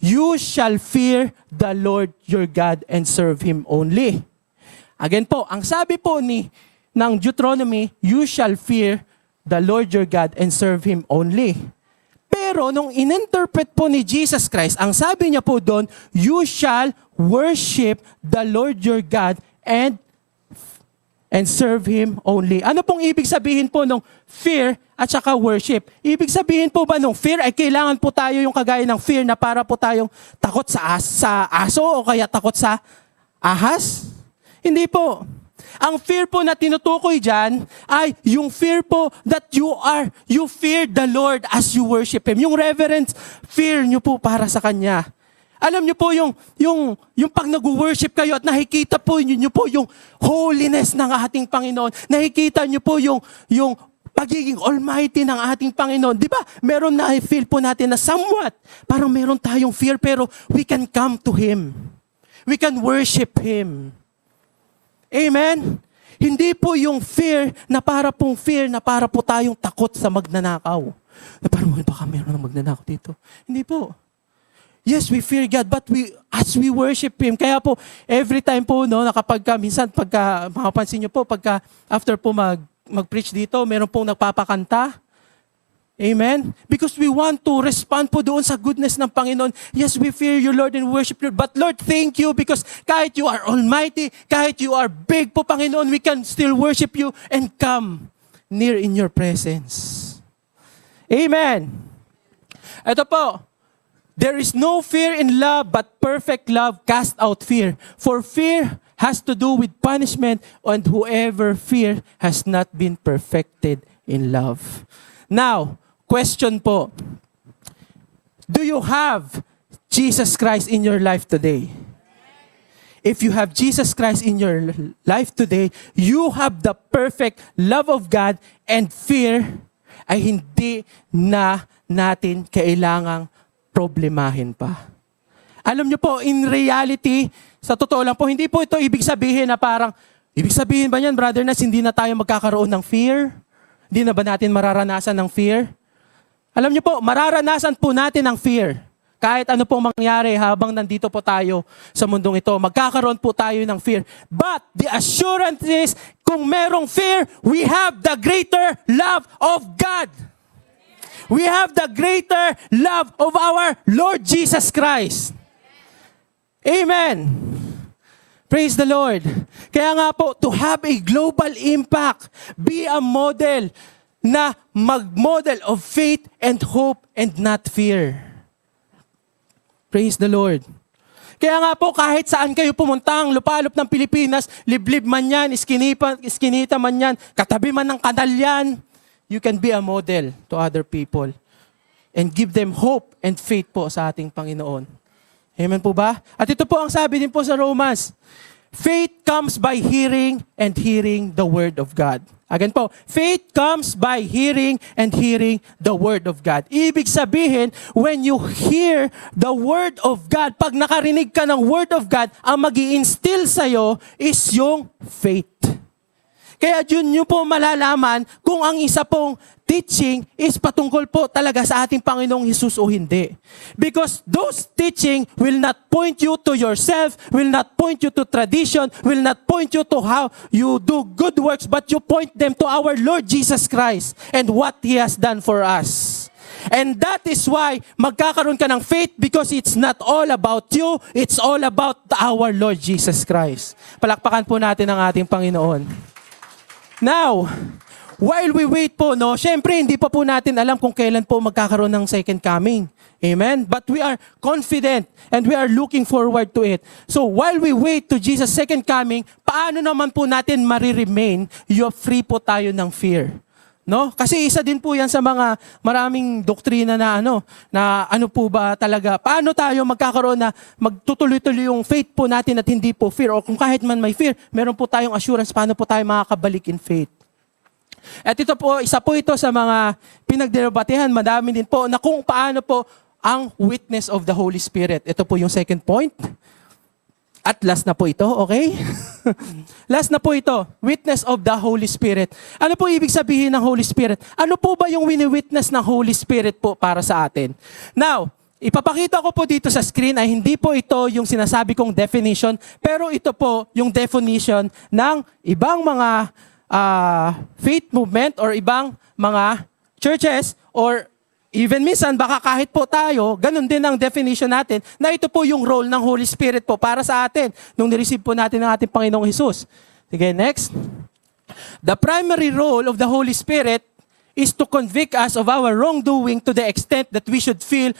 you shall fear the Lord your God and serve Him only. Again po, ang sabi po ng Deuteronomy, you shall fear the Lord your God and serve Him only. Pero nung ininterpret po ni Jesus Christ, ang sabi niya po doon, you shall worship the Lord your God and serve Him only. Ano pong ibig sabihin po ng fear at saka worship? Ibig sabihin po ba ng fear ay kailangan po tayo yung kagaya ng fear na para po tayong takot sa aso o kaya takot sa ahas? Hindi po. Ang fear po na tinutukoy dyan ay yung fear po that you fear the Lord as you worship Him. Yung reverent fear nyo po para sa Kanya. Alam nyo po yung pag nag-worship kayo at nakikita po nyo po yung holiness ng ating Panginoon. Nakikita nyo po yung pagiging almighty ng ating Panginoon. Di ba? Meron na feel po natin na somewhat, parang meron tayong fear pero we can come to Him. We can worship Him. Amen? Hindi po yung fear na para po tayong takot sa magnanakaw. Na parang baka meron na magnanakaw dito. Hindi po. Yes, we fear God, but as we worship Him, kaya po, every time po, no, minsan, makapansin nyo po, after po mag-preach dito, meron pong nagpapakanta. Amen? Because we want to respond po doon sa goodness ng Panginoon. Yes, we fear you, Lord, and worship you. But Lord, thank you because kahit you are almighty, kahit you are big po, Panginoon, we can still worship you and come near in your presence. Amen? Ito po, there is no fear in love, but perfect love casts out fear. For fear has to do with punishment, and whoever fear has not been perfected in love. Now, question po, do you have Jesus Christ in your life today? If you have Jesus Christ in your life today, you have the perfect love of God, and fear ay hindi na natin kailangang problemahin pa. Alam niyo po, in reality, sa totoo lang po, hindi po ito ibig sabihin na parang, ibig sabihin ba niyan, brother, na hindi na tayo magkakaroon ng fear? Hindi na ba natin mararanasan ng fear? Alam niyo po, mararanasan po natin ang fear. Kahit ano pong mangyari habang nandito po tayo sa mundong ito, magkakaroon po tayo ng fear. But the assurance is, kung merong fear, we have the greater love of God. We have the greater love of our Lord Jesus Christ. Amen. Praise the Lord. Kaya nga po, to have a global impact, be a model na mag-model of faith and hope and not fear. Praise the Lord. Kaya nga po, kahit saan kayo pumuntang lupalop ng Pilipinas, liblib man yan, iskinita man yan, katabi man ng kanal yan, you can be a model to other people and give them hope and faith po sa ating Panginoon. Amen po ba? At ito po ang sabi din po sa Romans, faith comes by hearing and hearing the Word of God. Again po, faith comes by hearing and hearing the Word of God. Ibig sabihin, when you hear the Word of God, pag nakarinig ka ng Word of God, ang mag-i-instill sa'yo is yung faith. Kaya yun nyo po malalaman kung ang isa pong teaching is patungkol po talaga sa ating Panginoong Hesus o hindi. Because those teaching will not point you to yourself, will not point you to tradition, will not point you to how you do good works, but you point them to our Lord Jesus Christ and what He has done for us. And that is why magkakaroon ka ng faith because it's not all about you, it's all about our Lord Jesus Christ. Palakpakan po natin ang ating Panginoon. Now, while we wait po, no, syempre hindi pa po natin alam kung kailan po magkakaroon ng second coming. Amen? But we are confident and we are looking forward to it. So while we wait to Jesus' second coming, paano naman po natin mariremain yung free po tayo ng fear? No? Kasi isa din po yan sa mga maraming doktrina na ano po ba talaga, paano tayo magkakaroon na magtutuloy-tuloy yung faith po natin at hindi po fear. O kung kahit man may fear, meron po tayong assurance paano po tayo makakabalik in faith. At ito po, isa po ito sa mga pinagdebatehan, madami din po, na kung paano po ang witness of the Holy Spirit. Ito po yung second point. At last na po ito, okay? Last na po ito, witness of the Holy Spirit. Ano po ibig sabihin ng Holy Spirit? Ano po ba yung wini-witness ng Holy Spirit po para sa atin? Now, ipapakita ko po dito sa screen ay hindi po ito yung sinasabi kong definition, pero ito po yung definition ng ibang mga faith movement or ibang mga churches or even minsan baka kahit po tayo, ganun din ang definition natin na ito po yung role ng Holy Spirit po para sa atin nung nireceive po natin ng ating Panginoong Hesus. Sige, next. The primary role of the Holy Spirit is to convict us of our wrongdoing to the extent that we should feel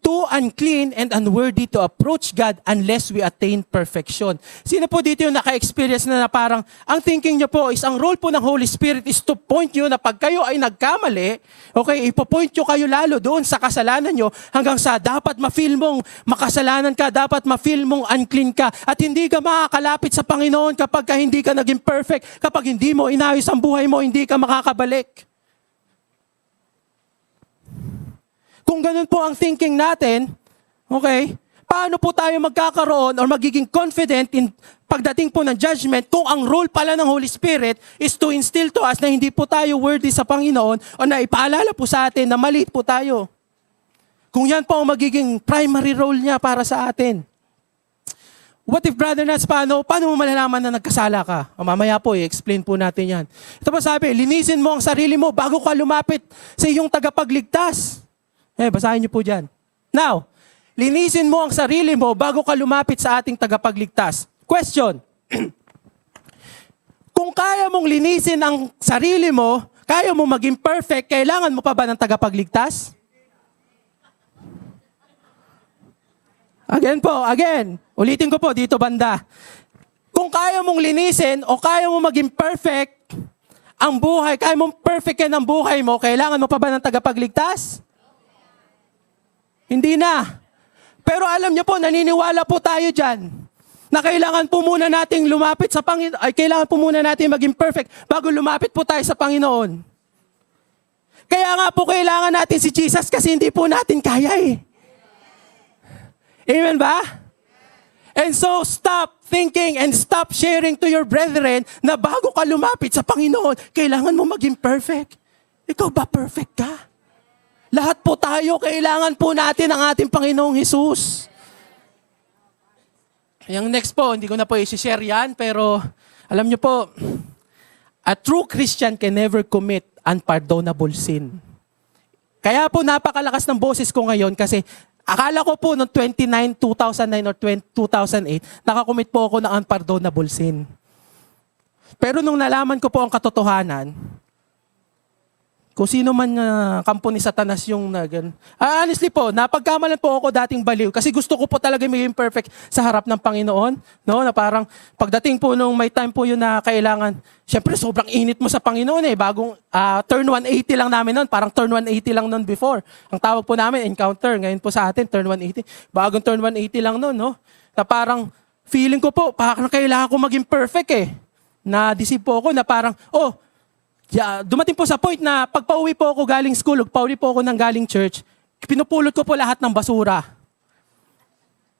too unclean and unworthy to approach God unless we attain perfection. Sino po dito yung naka-experience na parang, ang thinking nyo po is, ang role po ng Holy Spirit is to point nyo na pag kayo ay nagkamali, okay, ipopoint nyo kayo lalo doon sa kasalanan nyo hanggang sa dapat ma-feel mong makasalanan ka, dapat ma-feel mong unclean ka, at hindi ka makakalapit sa Panginoon kapag hindi ka naging perfect, kapag hindi mo inayos ang buhay mo, hindi ka makakabalik. Kung ganun po ang thinking natin, okay, paano po tayo magkakaroon or magiging confident in pagdating po ng judgment kung ang role pala ng Holy Spirit is to instill to us na hindi po tayo worthy sa Panginoon o na ipaalala po sa atin na maliit po tayo. Kung yan po ang magiging primary role niya para sa atin. What if, Brother Nats, paano mo malalaman na nagkasala ka? O mamaya po, i-explain po natin yan. Ito pa sabi, linisin mo ang sarili mo bago ka lumapit sa iyong tagapagligtas. Basahin niyo po dyan. Now, linisin mo ang sarili mo bago ka lumapit sa ating tagapagligtas. Question. Kung kaya mong linisin ang sarili mo, kaya mo maging perfect, kailangan mo pa ba ng tagapagligtas? Again. Ulitin ko po dito banda. Kung kaya mong linisin o kaya mo maging perfect ang buhay, kaya mong perfect yan ang buhay mo, kailangan mo pa ba ng tagapagligtas? Hindi na. Pero alam niyo po, naniniwala po tayo dyan na kailangan po muna nating lumapit sa Panginoon, kailangan po muna natin maging perfect bago lumapit po tayo sa Panginoon. Kaya nga po kailangan natin si Jesus kasi hindi po natin kaya eh. Amen ba? And so stop thinking and stop sharing to your brethren na bago ka lumapit sa Panginoon, kailangan mo maging perfect. Ikaw ba perfect ka? Lahat po tayo, kailangan po natin ang ating Panginoong Hesus. Yung next po, hindi ko na po i-share yan, pero alam niyo po, a true Christian can never commit unpardonable sin. Kaya po napakalakas ng boses ko ngayon kasi Akala ko po noong 2009 or 2008, nakakommit po ako ng unpardonable sin. Pero nung nalaman ko po ang katotohanan, kung sino man kampo ni Satanas yung honestly po, napagkamalan po ako dating baliw kasi gusto ko po talaga maging perfect sa harap ng Panginoon. No? Na parang pagdating po nung may time po yun na kailangan, syempre sobrang init mo sa Panginoon eh. Bagong turn 180 lang namin noon, parang turn 180 lang noon before. Ang tawag po namin, encounter. Ngayon po sa atin, turn 180. Bagong turn 180 lang noon. No? Na parang feeling ko po, parang kailangan ko maging perfect eh. Na-deceive po ako na parang, dumating po sa point na pag pauwi po ako galing school, pauwi po ako ng galing church, pinupulot ko po lahat ng basura.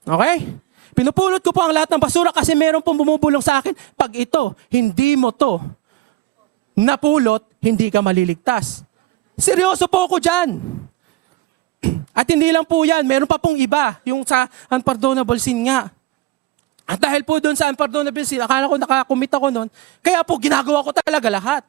Okay? Pinupulot ko po ang lahat ng basura kasi meron pong bumubulong sa akin. Pag ito, hindi mo to napulot, hindi ka maliligtas. Seryoso po ako dyan. At hindi lang po yan, meron pa pong iba, yung sa unpardonable sin nga. At dahil po doon sa unpardonable sin, akala ko nakakumit ako noon, kaya po ginagawa ko talaga lahat.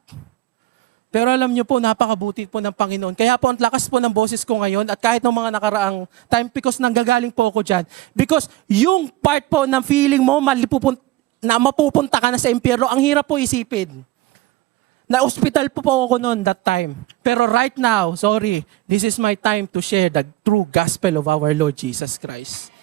Pero alam niyo po, napakabuti po ng Panginoon. Kaya po ang lakas po ng boses ko ngayon at kahit ng mga nakaraang time because nanggagaling po ako dyan. Because yung part po ng feeling mo na mapupunta ka na sa impyerno, ang hirap po isipin. Na-hospital po ako noon that time. Pero right now, sorry, this is my time to share the true gospel of our Lord Jesus Christ.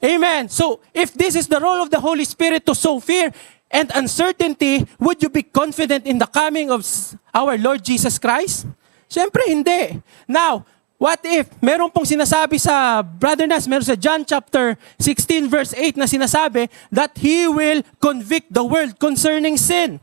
Amen. So, if this is the role of the Holy Spirit to sow fear and uncertainty, would you be confident in the coming of our Lord Jesus Christ? Siyempre, hindi. Now, what if, meron pong sinasabi sa Brother Nas, meron sa John chapter 16 verse 8 na sinasabi that He will convict the world concerning sin.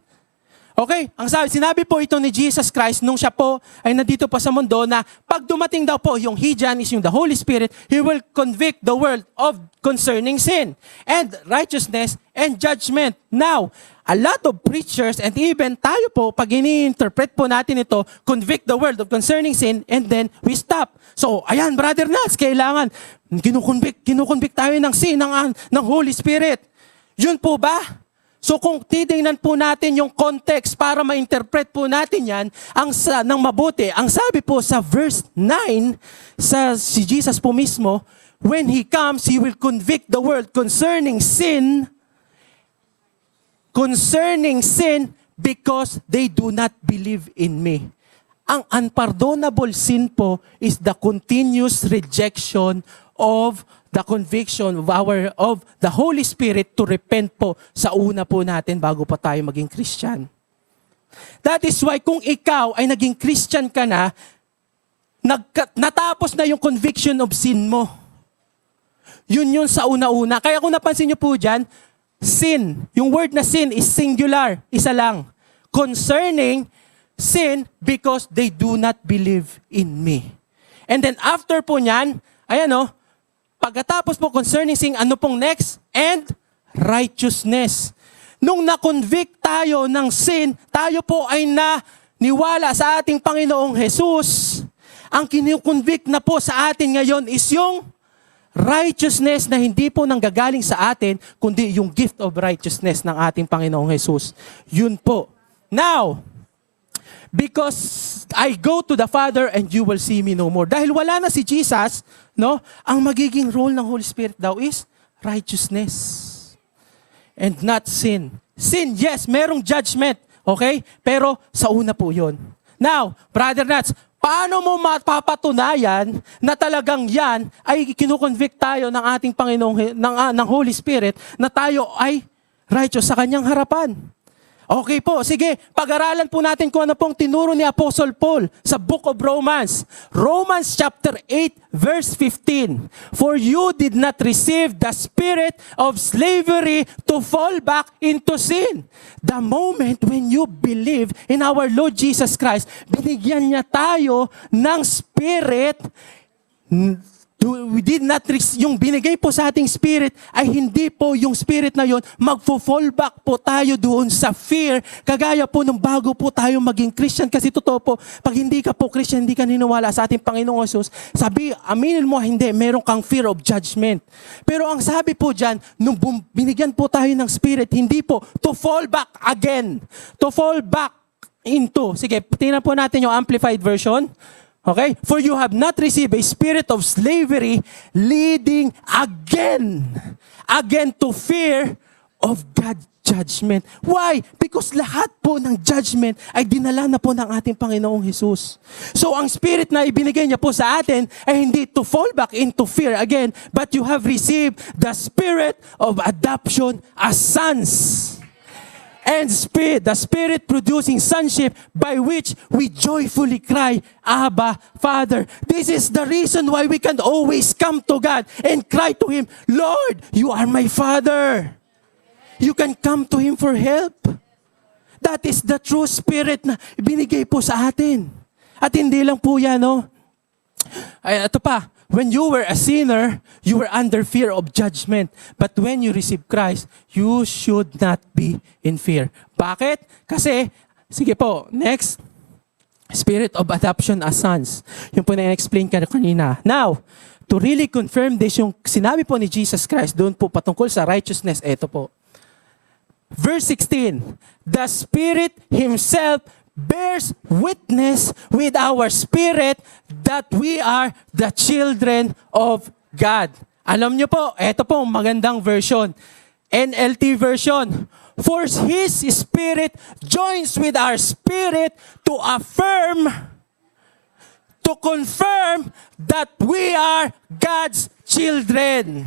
Okay? Sinabi po ito ni Jesus Christ nung siya po ay nandito pa sa mundo na pag dumating daw po yung He dyan is yung the Holy Spirit, He will convict the world of concerning sin and righteousness and judgment. Now, a lot of preachers and even tayo po, pag ini-interpret po natin ito, convict the world of concerning sin and then we stop. So, ayan, Brother Nats, kailangan kinukonvict tayo ng sin ng Holy Spirit. Yun po ba? So kung titingnan po natin yung context para ma-interpret po natin yan, ng mabuti, ang sabi po sa verse 9, si Jesus po mismo, when He comes, He will convict the world concerning sin because they do not believe in me. Ang unpardonable sin po is the continuous rejection of the conviction of the Holy Spirit to repent po sa una po natin bago pa tayo maging Christian. That is why kung ikaw ay naging Christian ka na, natapos na yung conviction of sin mo. Yun sa una-una. Kaya kung napansin nyo po dyan, sin, yung word na sin is singular, isa lang. Concerning sin because they do not believe in me. And then after po nyan, ayan pagkatapos po concerning sin, ano pong next? And righteousness. Nung na-convict tayo ng sin, tayo po ay naniwala sa ating Panginoong Jesus. Ang kinu-convict na po sa atin ngayon is yung righteousness na hindi po nanggagaling sa atin, kundi yung gift of righteousness ng ating Panginoong Jesus. Yun po. Now, because I go to the Father and you will see me no more. Dahil wala na si Jesus, ang magiging role ng Holy Spirit daw is righteousness and not sin. Sin, yes, merong judgment, okay? Pero sa una po yun. Now, Brother Nats, paano mo mapapatunayan na talagang yan ay kinukonvict tayo ng ating Panginoong, ng Holy Spirit na tayo ay righteous sa kanyang harapan? Okay po, sige, pag-aralan po natin kung ano pong tinuro ni Apostle Paul sa Book of Romans. Romans chapter 8 verse 15. For you did not receive the spirit of slavery to fall back into sin. The moment when you believe in our Lord Jesus Christ, binigyan niya tayo ng spirit. We did not yung binigay po sa ating spirit ay hindi po yung spirit na yon magfo-fall back po tayo doon sa fear kagaya po nung bago po tayo maging Christian. Kasi totoo po, pag hindi ka po Christian, hindi ka niniwala sa ating Panginoong Jesus, aminin mo hindi, meron kang fear of judgment. Pero ang sabi po dyan, nung binigyan po tayo ng spirit, hindi po to fall back again, to fall back into, sige, tingnan po natin yung amplified version. Okay? For you have not received a spirit of slavery leading again to fear of God's judgment. Why? Because lahat po ng judgment ay dinala na po ng ating Panginoong Jesus. So ang spirit na ibinigay niya po sa atin ay hindi to fall back into fear again, but you have received the spirit of adoption as sons. And the Spirit producing sonship by which we joyfully cry, Abba, Father. This is the reason why we can always come to God and cry to Him, Lord, you are my Father. You can come to Him for help. That is the true Spirit na binigay po sa atin. At hindi lang po yan, no? Ay, ito pa. When you were a sinner, you were under fear of judgment. But when you receive Christ, you should not be in fear. Bakit? Kasi, sige po, next, spirit of adoption as sons. Yung po na-explain ka kanina. Now, to really confirm this, yung sinabi po ni Jesus Christ, doon po patungkol sa righteousness, eto po. Verse 16, the Spirit Himself bears witness with our spirit that we are the children of God. Alam niyo po, ito po magandang version. NLT version. For His Spirit joins with our spirit to affirm, to confirm that we are God's children.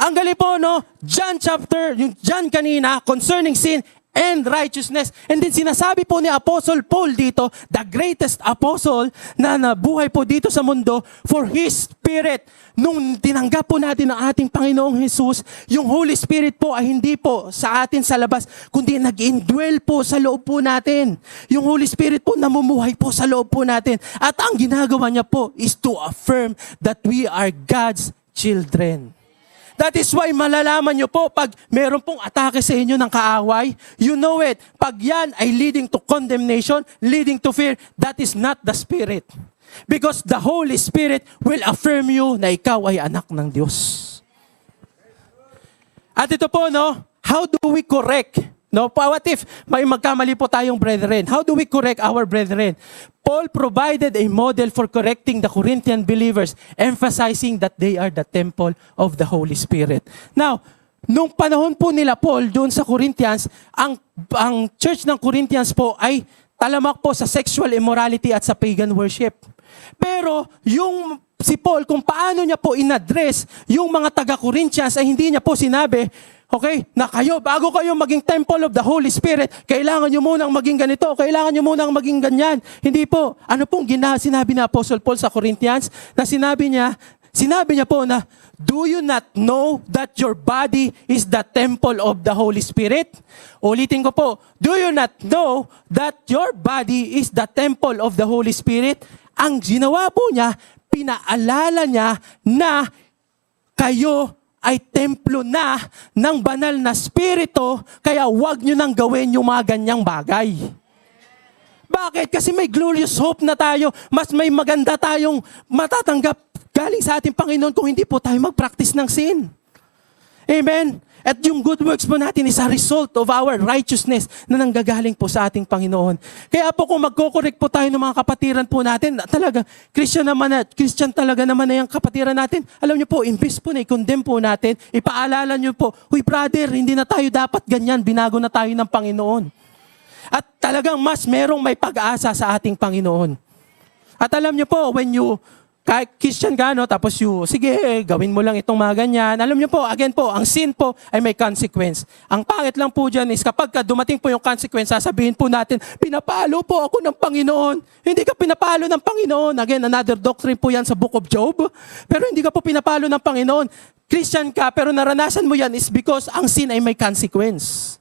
Ang galing po, no? John chapter, yung John kanina, concerning sin and righteousness. And then sinasabi po ni Apostle Paul dito, the greatest apostle na nabuhay po dito sa mundo, for His Spirit. Nung tinanggap po natin ang ating Panginoong Jesus, yung Holy Spirit po ay hindi po sa atin sa labas, kundi nag-indwell po sa loob po natin. Yung Holy Spirit po namumuhay po sa loob po natin. At ang ginagawa niya po is to affirm that we are God's children. That is why malalaman nyo po pag meron pong atake sa inyo ng kaaway, you know it. Pag yan ay leading to condemnation, leading to fear, that is not the Spirit. Because the Holy Spirit will affirm you na ikaw ay anak ng Diyos. At ito po, no, how do we correct? No, what if may magkamali po tayong brethren? How do we correct our brethren? Paul provided a model for correcting the Corinthian believers, emphasizing that they are the temple of the Holy Spirit. Now, nung panahon po nila Paul doon sa Corinthians, ang church ng Corinthians po ay talamak po sa sexual immorality at sa pagan worship. Pero yung si Paul, kung paano niya po in-address yung mga taga-Corinthians ay hindi niya po sinabi, okay, na kayo, bago kayo maging temple of the Holy Spirit, kailangan nyo munang maging ganito, kailangan nyo munang maging ganyan. Hindi po. Ano pong sinabi na Apostle Paul sa Corinthians? Na sinabi niya po na, do you not know that your body is the temple of the Holy Spirit? Ulitin ko po, do you not know that your body is the temple of the Holy Spirit? Ang ginawa po niya, pinaalala niya na kayo ay templo na ng banal na spirito, kaya huwag nyo nang gawin yung mga ganyang bagay. Bakit? Kasi may glorious hope na tayo, mas may maganda tayong matatanggap galing sa ating Panginoon kung hindi po tayo mag-practice ng sin. Amen? At yung good works po natin is a result of our righteousness na nanggagaling po sa ating Panginoon. Kaya po kung magko-correct po tayo ng mga kapatiran po natin, talaga, Christian talaga naman na yung kapatiran natin. Alam niyo po, imbes po na i-condemn po natin, ipaalala niyo po, huy brother, hindi na tayo dapat ganyan, binago na tayo ng Panginoon. At talagang mas merong may pag-asa sa ating Panginoon. At alam niyo po, when you kahit Christian ka, no? Tapos sige, gawin mo lang itong mga ganyan. Alam niyo po, again po, ang sin po ay may consequence. Ang pangit lang po dyan is kapag dumating po yung consequence, sasabihin po natin, pinapalo po ako ng Panginoon. Hindi ka pinapalo ng Panginoon. Again, another doctrine po yan sa Book of Job. Pero hindi ka po pinapalo ng Panginoon. Christian ka, pero naranasan mo yan is because ang sin ay may consequence.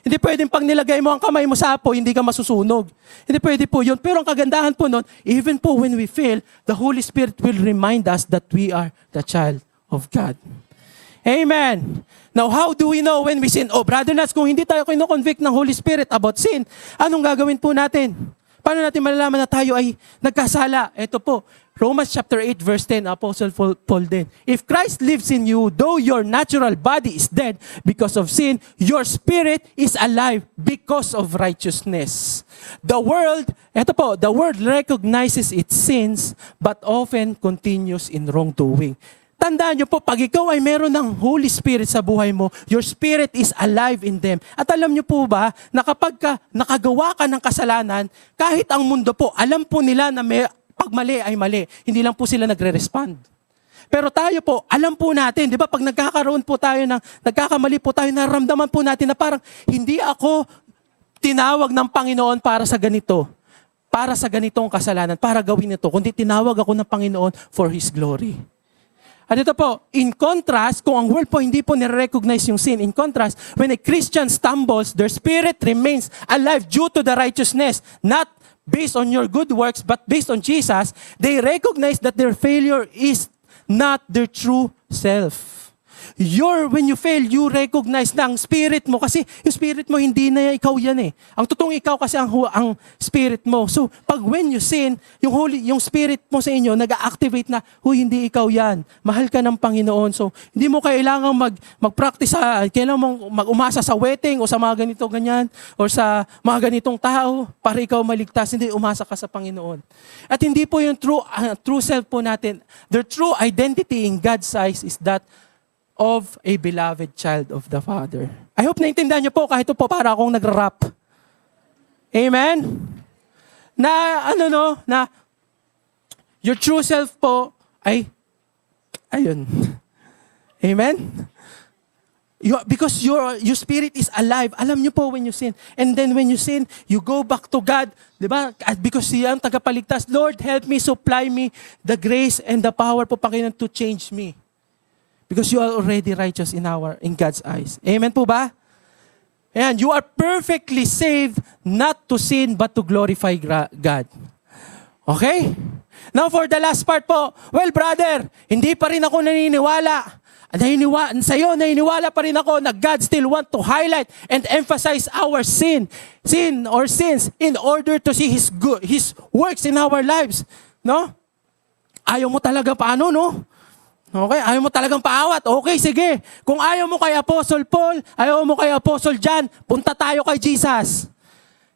Hindi pwedeng pag nilagay mo ang kamay mo sa apoy, hindi ka masusunog. Hindi pwede po yun. Pero ang kagandahan po nun, even po when we fail, the Holy Spirit will remind us that we are the child of God. Amen. Now, how do we know when we sin? Oh, brother Nats, kung hindi tayo kino-convict ng Holy Spirit about sin, anong gagawin po natin? Paano natin malalaman na tayo ay nagkasala? Ito po, Romans chapter 8 verse 10, Apostle Paul din. If Christ lives in you, though your natural body is dead because of sin, your spirit is alive because of righteousness. The world recognizes its sins but often continues in wrongdoing. Tandaan nyo po, pag ikaw ay meron ng Holy Spirit sa buhay mo, your spirit is alive in them. At alam nyo po ba, na kapag nakagawa ka ng kasalanan, kahit ang mundo po, alam po nila na pag mali ay mali. Hindi lang po sila nagre-respond. Pero tayo po, alam po natin, di ba, pag nagkakamali po tayo, nararamdaman po natin na parang hindi ako tinawag ng Panginoon para sa ganito, para sa ganitong kasalanan, para gawin ito, kundi tinawag ako ng Panginoon for His glory. At ito po, in contrast, kung ang world po hindi po nire-recognize yung sin, in contrast, when a Christian stumbles, their spirit remains alive due to the righteousness, not based on your good works, but based on Jesus. They recognize that their failure is not their true self. When you fail, you recognize na ang spirit mo, kasi yung spirit mo hindi na ikaw yan eh. Ang totoong ikaw kasi ang spirit mo. So, pag when you sin, yung spirit mo sa inyo, nag-activate na, hindi ikaw yan. Mahal ka ng Panginoon. So, hindi mo kailangang mag-practice, kailangan mong mag-umasa sa wedding o sa mga ganito, ganyan, or sa mga ganitong tao para ikaw maligtas. Hindi, umasa ka sa Panginoon. At hindi po yung true self po natin. The true identity in God's eyes is that of a beloved child of the Father. I hope naintindihan niyo po, kahit ito po para akong nagra-rap. Amen? Na your true self po ay, ayun. Amen? Because your spirit is alive. Alam niyo po when you sin. And then when you sin, you go back to God. Diba? Because siya ang tagapaligtas. Lord, help me, supply me the grace and the power po, Panginoon, to change me. Because you are already righteous in God's eyes. Amen po ba? And you are perfectly saved not to sin but to glorify God. Okay? Now for the last part po, well brother, hindi pa rin ako naniniwala. Sa'yo, naniniwala pa rin ako na God still want to highlight and emphasize our sin or sins in order to see His works in our lives. No? Ayaw mo talaga paano, no? Okay, ayaw mo talagang paawat. Okay, sige. Kung ayaw mo kay Apostle Paul, ayaw mo kay Apostle John, punta tayo kay Jesus.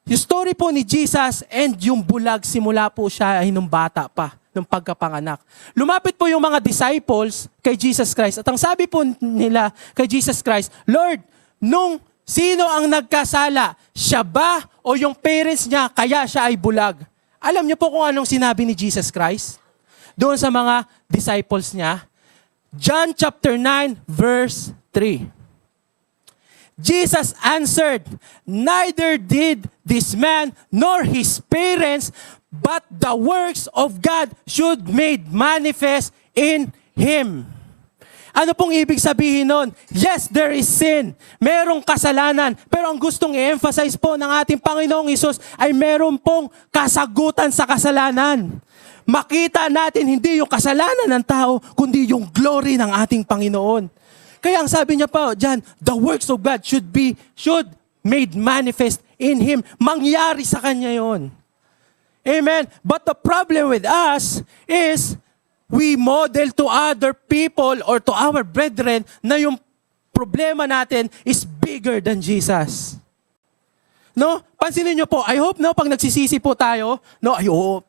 Yung story po ni Jesus and yung bulag, simula po siya ay nung bata pa, nung pagkapanganak. Lumapit po yung mga disciples kay Jesus Christ. At ang sabi po nila kay Jesus Christ, Lord, nung sino ang nagkasala? Siya ba o yung parents niya kaya siya ay bulag? Alam niyo po kung anong sinabi ni Jesus Christ doon sa mga disciples niya? John chapter 9 verse 3. Jesus answered, neither did this man nor his parents, but the works of God should made manifest in him. Ano pong ibig sabihin nun? Yes, there is sin. Merong kasalanan. Pero ang gustong i-emphasize po ng ating Panginoong Hesus ay meron pong kasagutan sa kasalanan. Makita natin hindi yung kasalanan ng tao, kundi yung glory ng ating Panginoon. Kaya ang sabi niya pa dyan, the works of God should made manifest in Him. Mangyari sa Kanya yon. Amen. But the problem with us is we model to other people or to our brethren na yung problema natin is bigger than Jesus. No? Pansinin niyo po, I hope pag nagsisisi po tayo,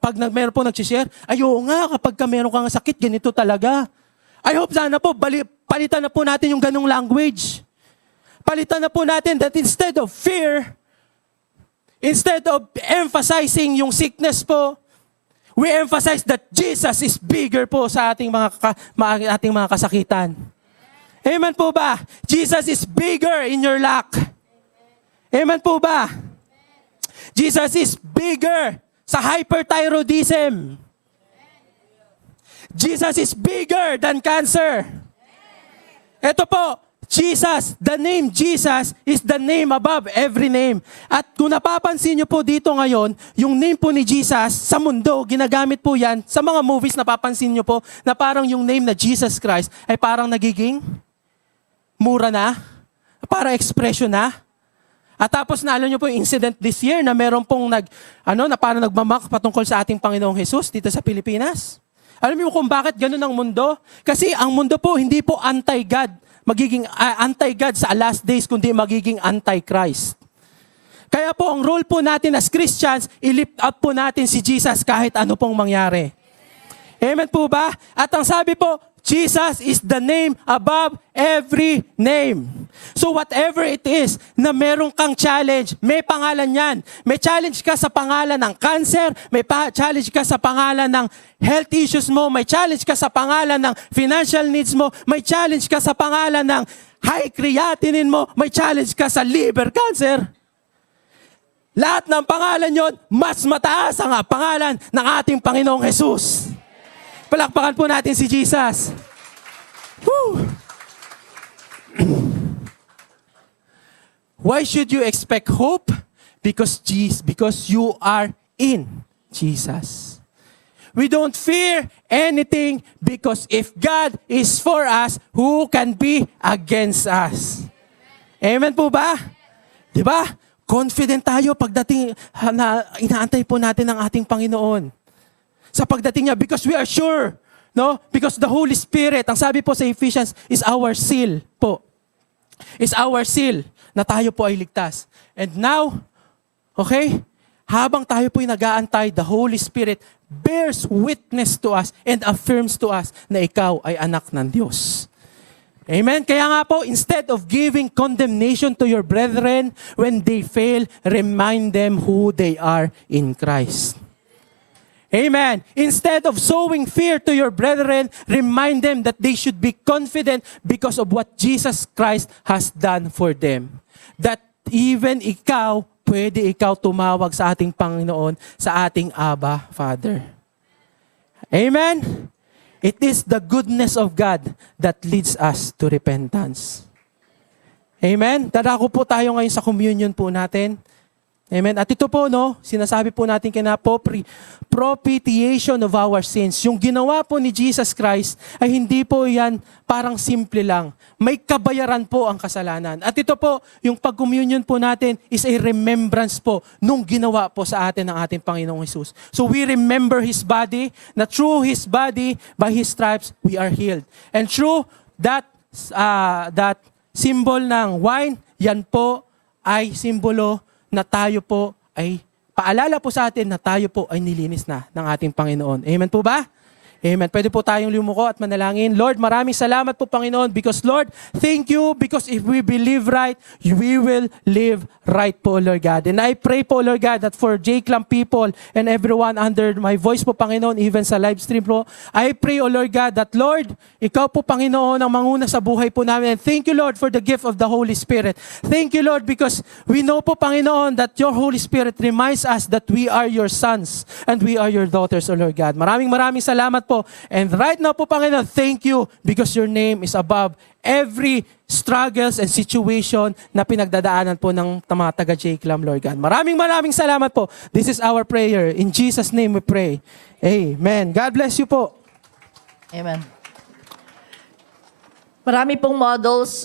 pag meron po nagsishare, kapag meron kang sakit, ganito talaga. I hope sana po, palitan na po natin yung ganong language. Palitan na po natin that instead of fear, instead of emphasizing yung sickness po, we emphasize that Jesus is bigger po sa ating mga kasakitan. Amen po ba? Jesus is bigger in your lack. Amen po ba? Jesus is bigger sa hyperthyroidism. Jesus is bigger than cancer. Ito po, Jesus, the name Jesus is the name above every name. At kung napapansin niyo po dito ngayon, yung name po ni Jesus sa mundo, ginagamit po yan. Sa mga movies, napapansin niyo po na parang yung name na Jesus Christ ay parang nagiging mura na, parang expression na. At tapos naalala nyo po yung incident this year na meron pong na parang nagmamak patungkol sa ating Panginoong Jesus dito sa Pilipinas. Alam niyo kung bakit ganun ang mundo? Kasi ang mundo po hindi po anti-God, magiging anti-God sa last days, kundi magiging anti-Christ. Kaya po ang role po natin as Christians, i-lift up po natin si Jesus kahit ano pong mangyari. Amen po ba? At ang sabi po, Jesus is the name above every name. So whatever it is na meron kang challenge, may pangalan yan. May challenge ka sa pangalan ng cancer, may challenge ka sa pangalan ng health issues mo, may challenge ka sa pangalan ng financial needs mo, may challenge ka sa pangalan ng high creatinine mo, may challenge ka sa liver cancer. Lahat ng pangalan yon, mas mataas ang pangalan ng ating Panginoong Jesus. Palakpakan po natin si Jesus. Woo! Why should you expect hope? Because you are in Jesus. We don't fear anything because if God is for us, who can be against us? Amen po ba? Di ba? Confident tayo pagdating na inaantay po natin ang ating Panginoon. Sa pagdating niya, because we are sure, no? Because the Holy Spirit, ang sabi po sa Ephesians, is our seal po. Is our seal na tayo po ay ligtas. And now, okay, habang tayo po ay nag-aantay, the Holy Spirit bears witness to us and affirms to us na ikaw ay anak ng Diyos. Amen? Kaya nga po, instead of giving condemnation to your brethren when they fail, remind them who they are in Christ. Amen. Instead of sowing fear to your brethren, remind them that they should be confident because of what Jesus Christ has done for them. That even pwede ikaw tumawag sa ating Panginoon, sa ating Abba, Father. Amen. It is the goodness of God that leads us to repentance. Amen. Dadako po tayo ngayon sa communion po natin. Amen. At ito po, no, sinasabi po natin kina po, propitiation of our sins. Yung ginawa po ni Jesus Christ ay hindi po yan parang simple lang. May kabayaran po ang kasalanan. At ito po, yung pag-communion po natin is a remembrance po nung ginawa po sa atin ng ating Panginoong Jesus. So we remember His body, na through His body, by His stripes, we are healed. And through that symbol ng wine, yan po ay simbolo na tayo po ay paalala po sa atin na tayo po ay nilinis na ng ating Panginoon. Amen po ba? Amen. Pwede po tayong lumuko at manalangin. Lord, maraming salamat po, Panginoon, because Lord, thank you because if we believe right, we will live right po, Lord God. And I pray po, Lord God, that for J-Clam people and everyone under my voice po, Panginoon, even sa live stream po, I pray, O Lord God, that Lord, ikaw po, Panginoon, ang manguna sa buhay po namin. And thank you, Lord, for the gift of the Holy Spirit. Thank you, Lord, because we know po, Panginoon, that your Holy Spirit reminds us that we are your sons and we are your daughters, O Lord God. Maraming salamat po. And right now po, Panginoon, thank you because your name is above every struggles and situation na pinagdadaanan po ng mga taga J-Clam, Lord God. Maraming salamat po. This is our prayer. In Jesus' name we pray. Amen. God bless you po. Amen. Marami pong models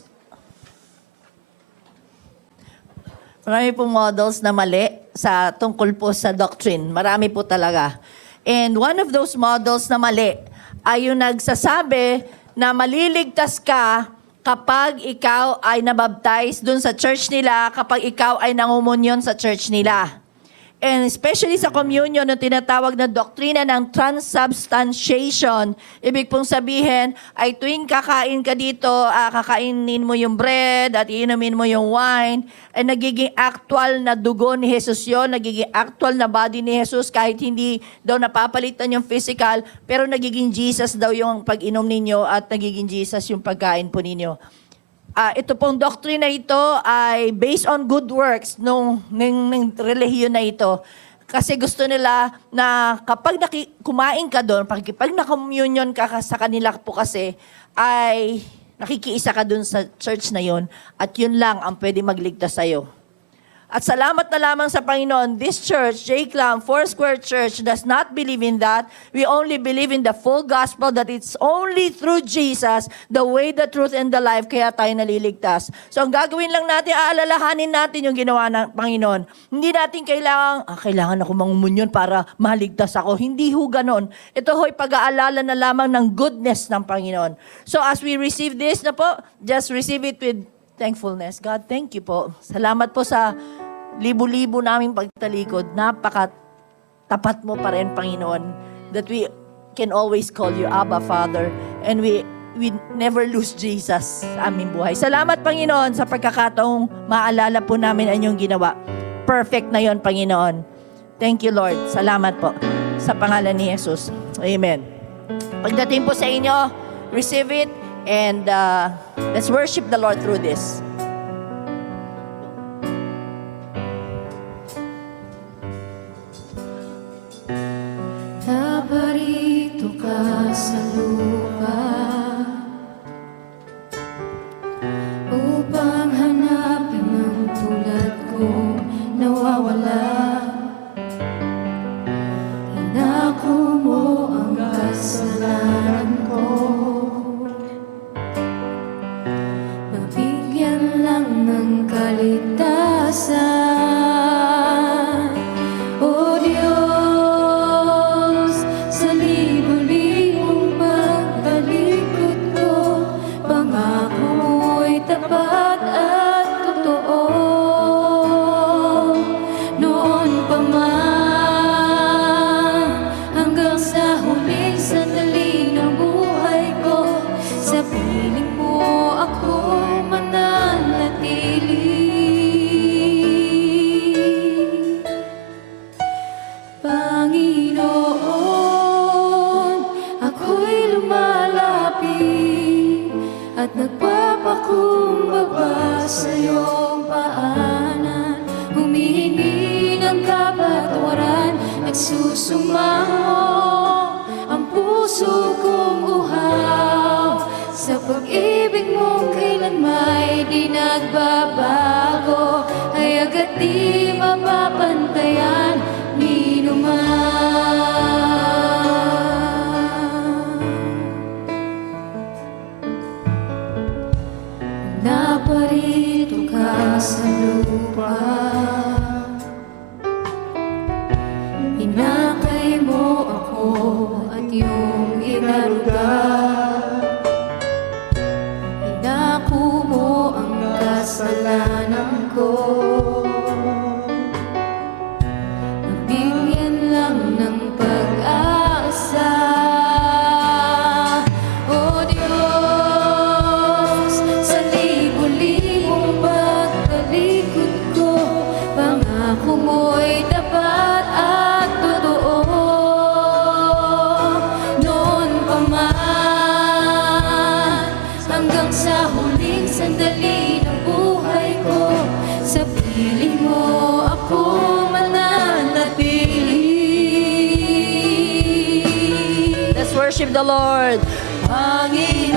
na mali sa tungkol po sa doctrine. Marami po talaga. And one of those models na mali ay yung nagsasabi na maliligtas ka kapag ikaw ay nabaptize dun sa church nila, kapag ikaw ay nangumunyon sa church nila. And especially sa communion, yung tinatawag na doktrina ng transubstantiation. Ibig pong sabihin, ay tuwing kakain ka dito, kakainin mo yung bread at iinumin mo yung wine, ay nagiging actual na dugo ni Jesus yun, nagiging actual na body ni Jesus, kahit hindi daw napapalitan yung physical, pero nagiging Jesus daw yung pag-inom ninyo at nagiging Jesus yung pagkain po ninyo. Ito pong doctrine na ito ay based on good works ng relihiyon na ito. Kasi gusto nila na kapag kumain ka doon, pag na-communion ka sa kanila po kasi, ay nakikiisa ka doon sa church na yon at yun lang ang pwede magligtas sa'yo. At salamat na lamang sa Panginoon, this church, J-Clam, Foursquare Church, does not believe in that. We only believe in the full gospel that it's only through Jesus, the way, the truth, and the life, kaya tayo naliligtas. So ang gagawin lang natin, aalalahanin natin yung ginawa ng Panginoon. Hindi natin kailangan ako mangumunyon para maligtas ako. Hindi ho ganon. Ito ho'y pag-aalala na lamang ng goodness ng Panginoon. So as we receive this na po, just receive it with thankfulness. God, thank you po. Salamat po sa libo-libo naming pagtalikod. Napaka-tapat mo pa rin, Panginoon, that we can always call you Abba, Father, and we never lose Jesus sa aming buhay. Salamat, Panginoon, sa pagkakataong maalala po namin ang inyong ginawa. Perfect na yon, Panginoon. Thank you, Lord. Salamat po. Sa pangalan ni Jesus. Amen. Pagdating po sa inyo, receive it, and let's worship the Lord through this. Naparito ka sa lupa upang hanapin ang tulad kong nawawala. Inako mo ang kasalanan ko, mabigyan lang ng kaligtasan. O Diyos, sa libo-libong pagtalikod ko, pangako mo'y tapat at totoo. Noon pa man, hanggang sa huling sandali ng buhay ko, sa piling mo ako mananatili. Panginoon, ako'y lumalapit at nagpapakumbaba sa iyong paanan. Humihingi ng kapatawaran, nagsusumamo ang puso kong uhaw. Sa pag-ibig mong kailanmay di nagbabago, ay agad di mapapantayan ni numan. Naparito ka sa lupa, hinakay mo ako at iyong inaruga. Inako mo ang kasalanan ko, nabigyan lang ng pag-asa. O Diyos, sa libo-libong pagtalikod ko, pangako mo'y tapat at totoo. Noon pa man, hanggang sa huling sandali ng buhay ko, sa piling mo ako mananatili. Let's worship the Lord. Panginoon,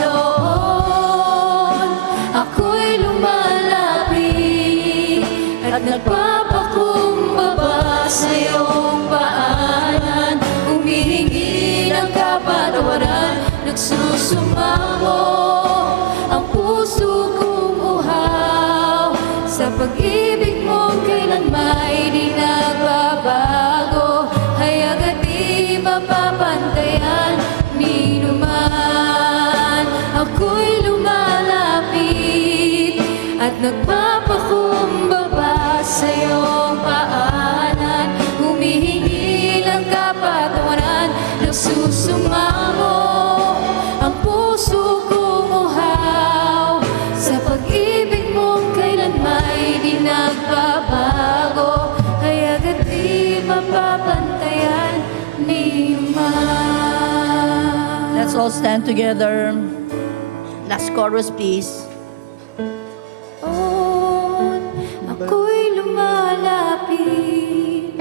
ako'y lumalapit at nagpapakumbaba sa iyong paanan. Humihingi ng kapatawaran, nagsusumamo ang puso kong uhaw. Sa pag-ibig mong kailanmay di nagbabago, ay agad di mapapantayan ni numan. Ako'y lumalapit at nagpapakumbaba sa iyong paanan. Humihingi ng kapatawaran, nagsusumamo ang puso kong uhaw. Sa pag-ibig mong kailanmay di nagbabago, ay agad di mapapantayan ni numan. Let's all stand together. Last chorus, please. Ako'y lumalapit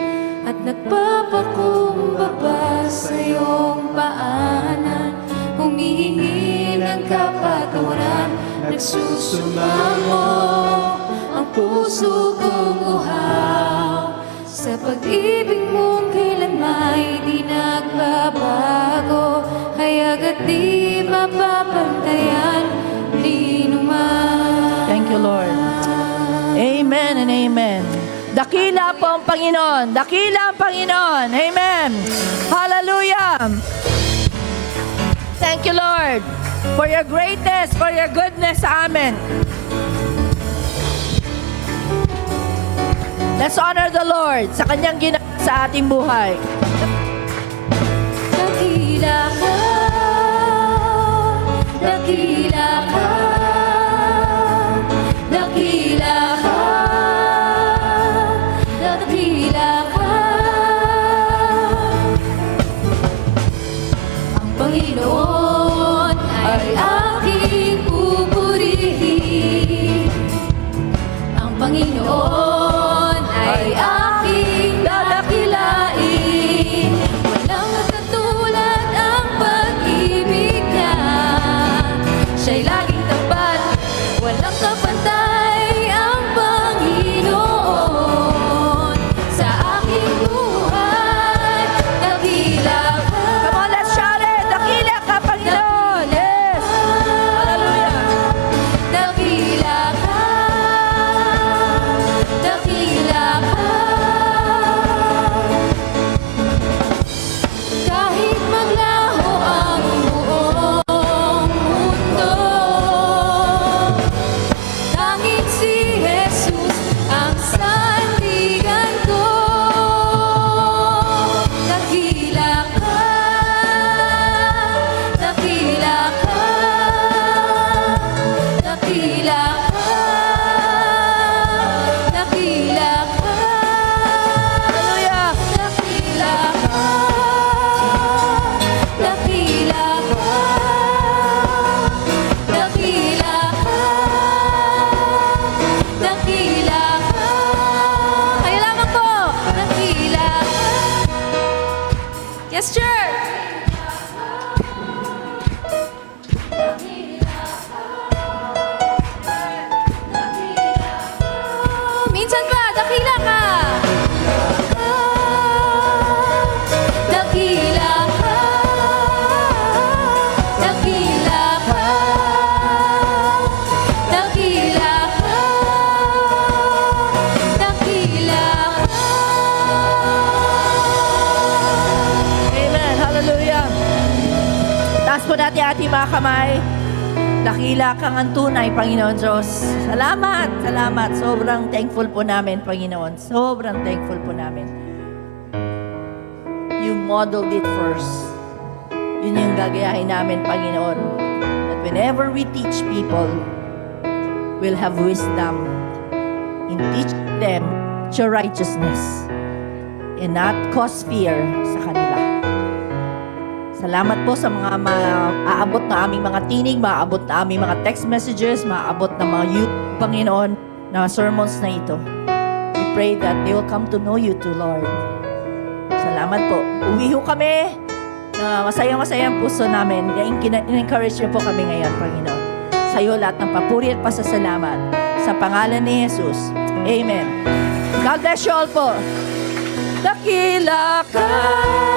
at nagpapakumbaba sa iyong paanan. Humihingi ng kapatawaran, nagsusumamo ang puso kong uhaw. Sa pag-ibig mong kailan may di nagbabago, hayag't di mapapantayan ni numan. Thank you, Lord. Amen and amen. Dakila po ang Panginoon. Dakila ang Panginoon. Amen. Hallelujah. Thank you, Lord, for your greatness, for your goodness sa amin. Let's honor the Lord sa kanyang ginawa sa ating buhay. Dakila ka, dakila ka, dakila ka, dakila ka. Ang Panginoon ay aking pupurihin. Ang Panginoon ay aking dadakilain. Walang katulad ang pag-ibig niya. Siya'y laging tapat, walang kapantay ang Panginoon. Sa aking buhay, dakila ka. Come on, let's shout it. Dakila ka, Panginoon. Yes. Hallelujah. Dakila ka, dakila ka. Kahit maglaho ang buong mundo, tanging si Jesus ang sandigan ko. Dakila ka, dakila ka, dakila ka, dakila ka. Hallelujah. Dakila ka, dakila ka, dakila ka, dakila ka. Kayo lamang po, dakila ka. Yes, sir. Minsan pa, dakila ka. Dakila ka, dakila ka, dakila ka, dakila ka. Amen. Hallelujah. Taas po natin ating mga kamay. Dakila kang ang tunay, Panginoon Diyos. Salamat, salamat. Sobrang thankful po namin, Panginoon. Sobrang thankful po namin. You modeled it first. Yun yung gagayahin namin, Panginoon. That whenever we teach people, we'll have wisdom in teaching them your righteousness and not cause fear sa kanila. Salamat po sa mga maaabot na aming mga tinig, maaabot na aming mga text messages, maaabot na mga youth, Panginoon, na sermons na ito. We pray that they will come to know you too, Lord. Salamat po. Uwi ho kami na masayang-masaya ang puso namin. In-encourage niyo po kami ngayon, Panginoon. Sa iyo lahat ng papuri at pasasalamat. Sa pangalan ni Jesus. Amen. God bless you all po. Dakila ka.